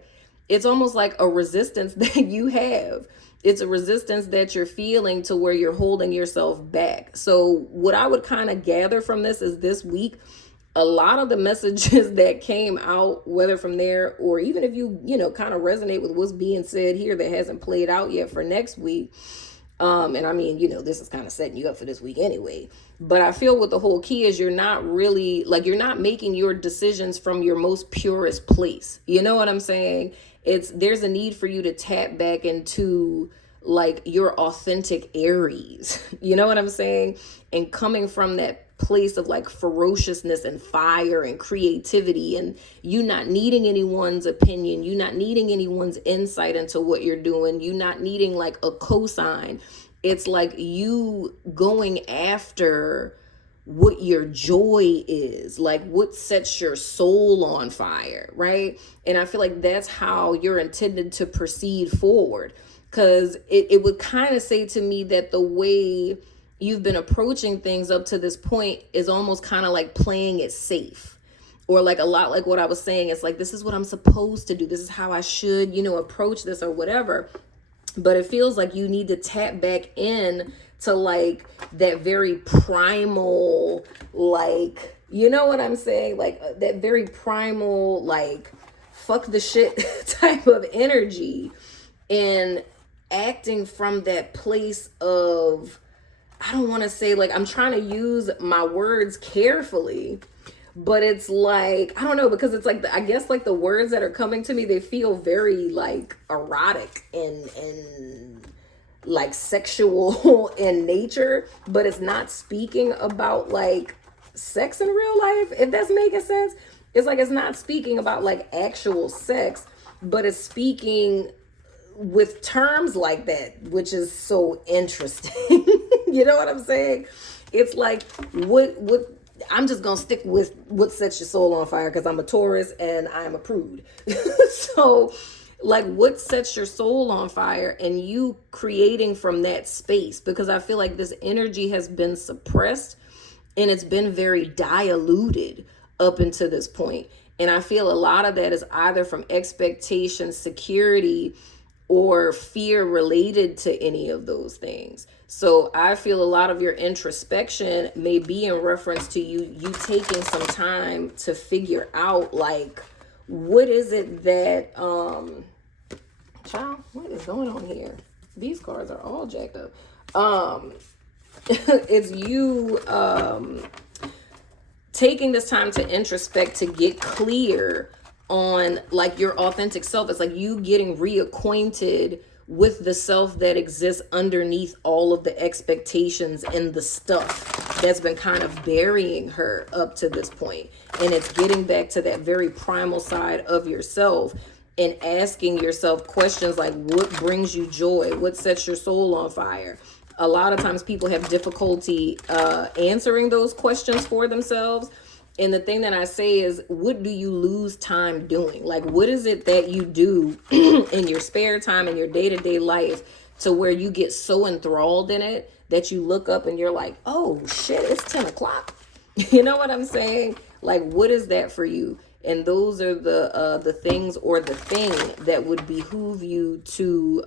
it's almost like a resistance that you have. It's a resistance that you're feeling to where you're holding yourself back. So what I would kind of gather from this is this week, a lot of the messages that came out, whether from there or even if you kind of resonate with what's being said here that hasn't played out yet for next week. And I mean, this is kind of setting you up for this week anyway. But I feel what the whole key is, you're not really, you're not making your decisions from your most purest place. You know what I'm saying? There's a need for you to tap back into your authentic Aries. You know what I'm saying? And coming from that place of ferociousness and fire and creativity, and you not needing anyone's opinion, you not needing anyone's insight into what you're doing, you not needing a cosign. It's you going after what your joy is, what sets your soul on fire, right? And I feel like that's how you're intended to proceed forward, because it would kind of say to me that the way you've been approaching things up to this point is almost kind of like playing it safe, or a lot like what I was saying. It's this is what I'm supposed to do. This is how I should, approach this or whatever. But it feels like you need to tap back in to that very primal, you know what I'm saying? That very primal, fuck the shit type of energy, and acting from that place of, I don't want to say, I'm trying to use my words carefully, but it's I don't know, because it's I guess the words that are coming to me, they feel very erotic and sexual in nature, but it's not speaking about sex in real life, if that's making sense. It's it's not speaking about actual sex, but it's speaking with terms like that, which is so interesting. You know what I'm saying? It's what I'm just gonna stick with what sets your soul on fire, because I'm a Taurus and I'm a prude. So what sets your soul on fire, and you creating from that space, because I feel this energy has been suppressed and it's been very diluted up until this point. And I feel a lot of that is either from expectation, security, or fear related to any of those things. So I feel a lot of your introspection may be in reference to you taking some time to figure out what is it that child, what is going on here? These cards are all jacked up. It's you taking this time to introspect, to get clear on your authentic self. It's you getting reacquainted with the self that exists underneath all of the expectations and the stuff that's been kind of burying her up to this point. And it's getting back to that very primal side of yourself and asking yourself questions like, what brings you joy? What sets your soul on fire? A lot of times people have difficulty answering those questions for themselves. And the thing that I say is, what do you lose time doing? What is it that you do in your spare time, in your day-to-day life, to where you get so enthralled in it that you look up and you're like, oh shit, it's 10 o'clock. You know what I'm saying? What is that for you? And those are the things, or the thing that would behoove you to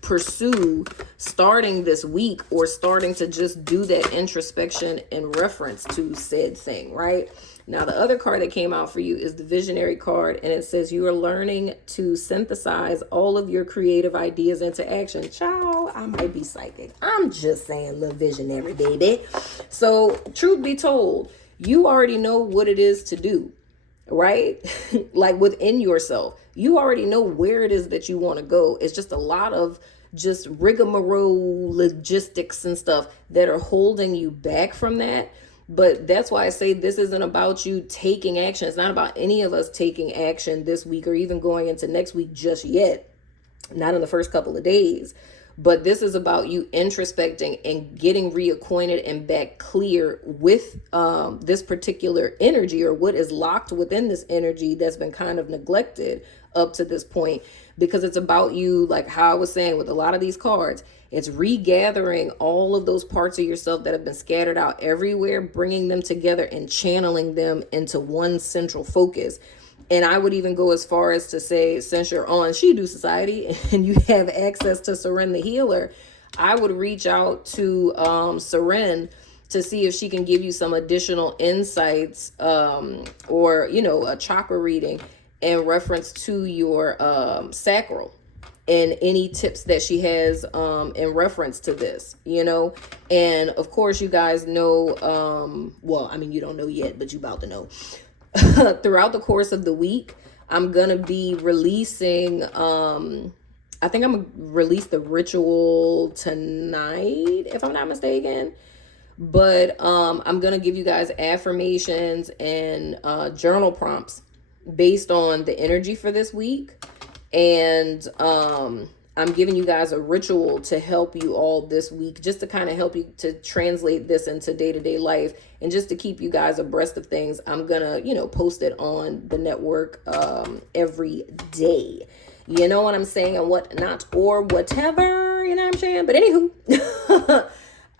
pursue starting this week, or starting to just do that introspection in reference to said thing, right? Now, the other card that came out for you is the visionary card, and it says you are learning to synthesize all of your creative ideas into action. Ciao, I might be psychic. I'm just saying, little visionary baby. So, truth be told, you already know what it is to do. Right? Within yourself, you already know where it is that you want to go. It's just a lot of just rigmarole logistics and stuff that are holding you back from that. But that's why I say this isn't about you taking action. It's not about any of us taking action this week or even going into next week just yet. Not in the first couple of days. But this is about you introspecting and getting reacquainted and back clear with this particular energy, or what is locked within this energy that's been kind of neglected up to this point. Because it's about you, like how I was saying with a lot of these cards, it's regathering all of those parts of yourself that have been scattered out everywhere, bringing them together and channeling them into one central focus. And I would even go as far as to say, since you're on Shakeup Society and you have access to Seren the Healer, I would reach out to Seren to see if she can give you some additional insights or, you know, a chakra reading in reference to your sacral, and any tips that she has in reference to this, you know. And of course, you guys know, well, I mean, you don't know yet, but you about to know. Throughout the course of the week, I'm gonna be releasing I think I'm gonna release the ritual tonight, if I'm not mistaken. But I'm gonna give you guys affirmations and journal prompts based on the energy for this week. And I'm giving you guys a ritual to help you all this week, just to kind of help you to translate this into day-to-day life, and just to keep you guys abreast of things. I'm gonna, you know, post it on the network every day. You know what I'm saying, and what not, or whatever, you know what I'm saying? But anywho,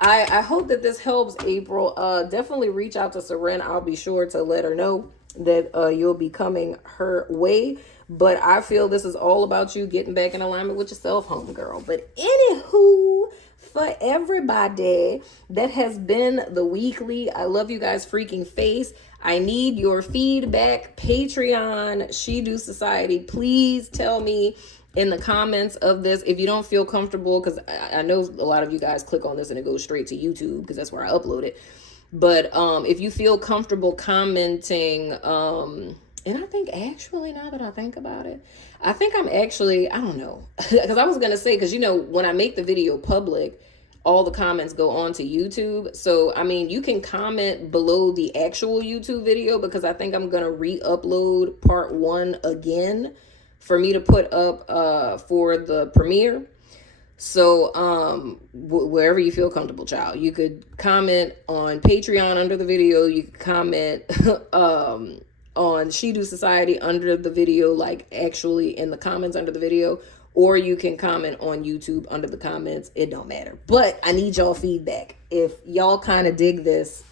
I hope that this helps, April. Definitely reach out to Seren. I'll be sure to let her know that you'll be coming her way. But I feel this is all about you getting back in alignment with yourself, homegirl. But anywho, for everybody, that has been the weekly. I love you guys freaking face. I need your feedback. Patreon, Shakeup Society. Please tell me in the comments of this if you don't feel comfortable, because I know a lot of you guys click on this and it goes straight to YouTube because that's where I upload it. But if you feel comfortable commenting, and I think actually, now that I think about it, I think I'm actually, I don't know, because I was going to say, because, you know, when I make the video public, all the comments go on to YouTube. So, I mean, you can comment below the actual YouTube video, because I think I'm going to re-upload part 1 again for me to put up for the premiere. So wherever you feel comfortable, child, you could comment on Patreon under the video. You could comment on Shakeup Society under the video, like actually in the comments under the video, or you can comment on YouTube under the comments. It don't matter, but I need y'all feedback if y'all kind of dig this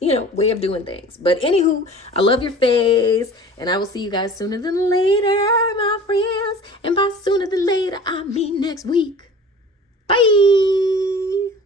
you know, way of doing things. But anywho, I love your face, and I will see you guys sooner than later, my friends. And by sooner than later, I mean next week. Bye.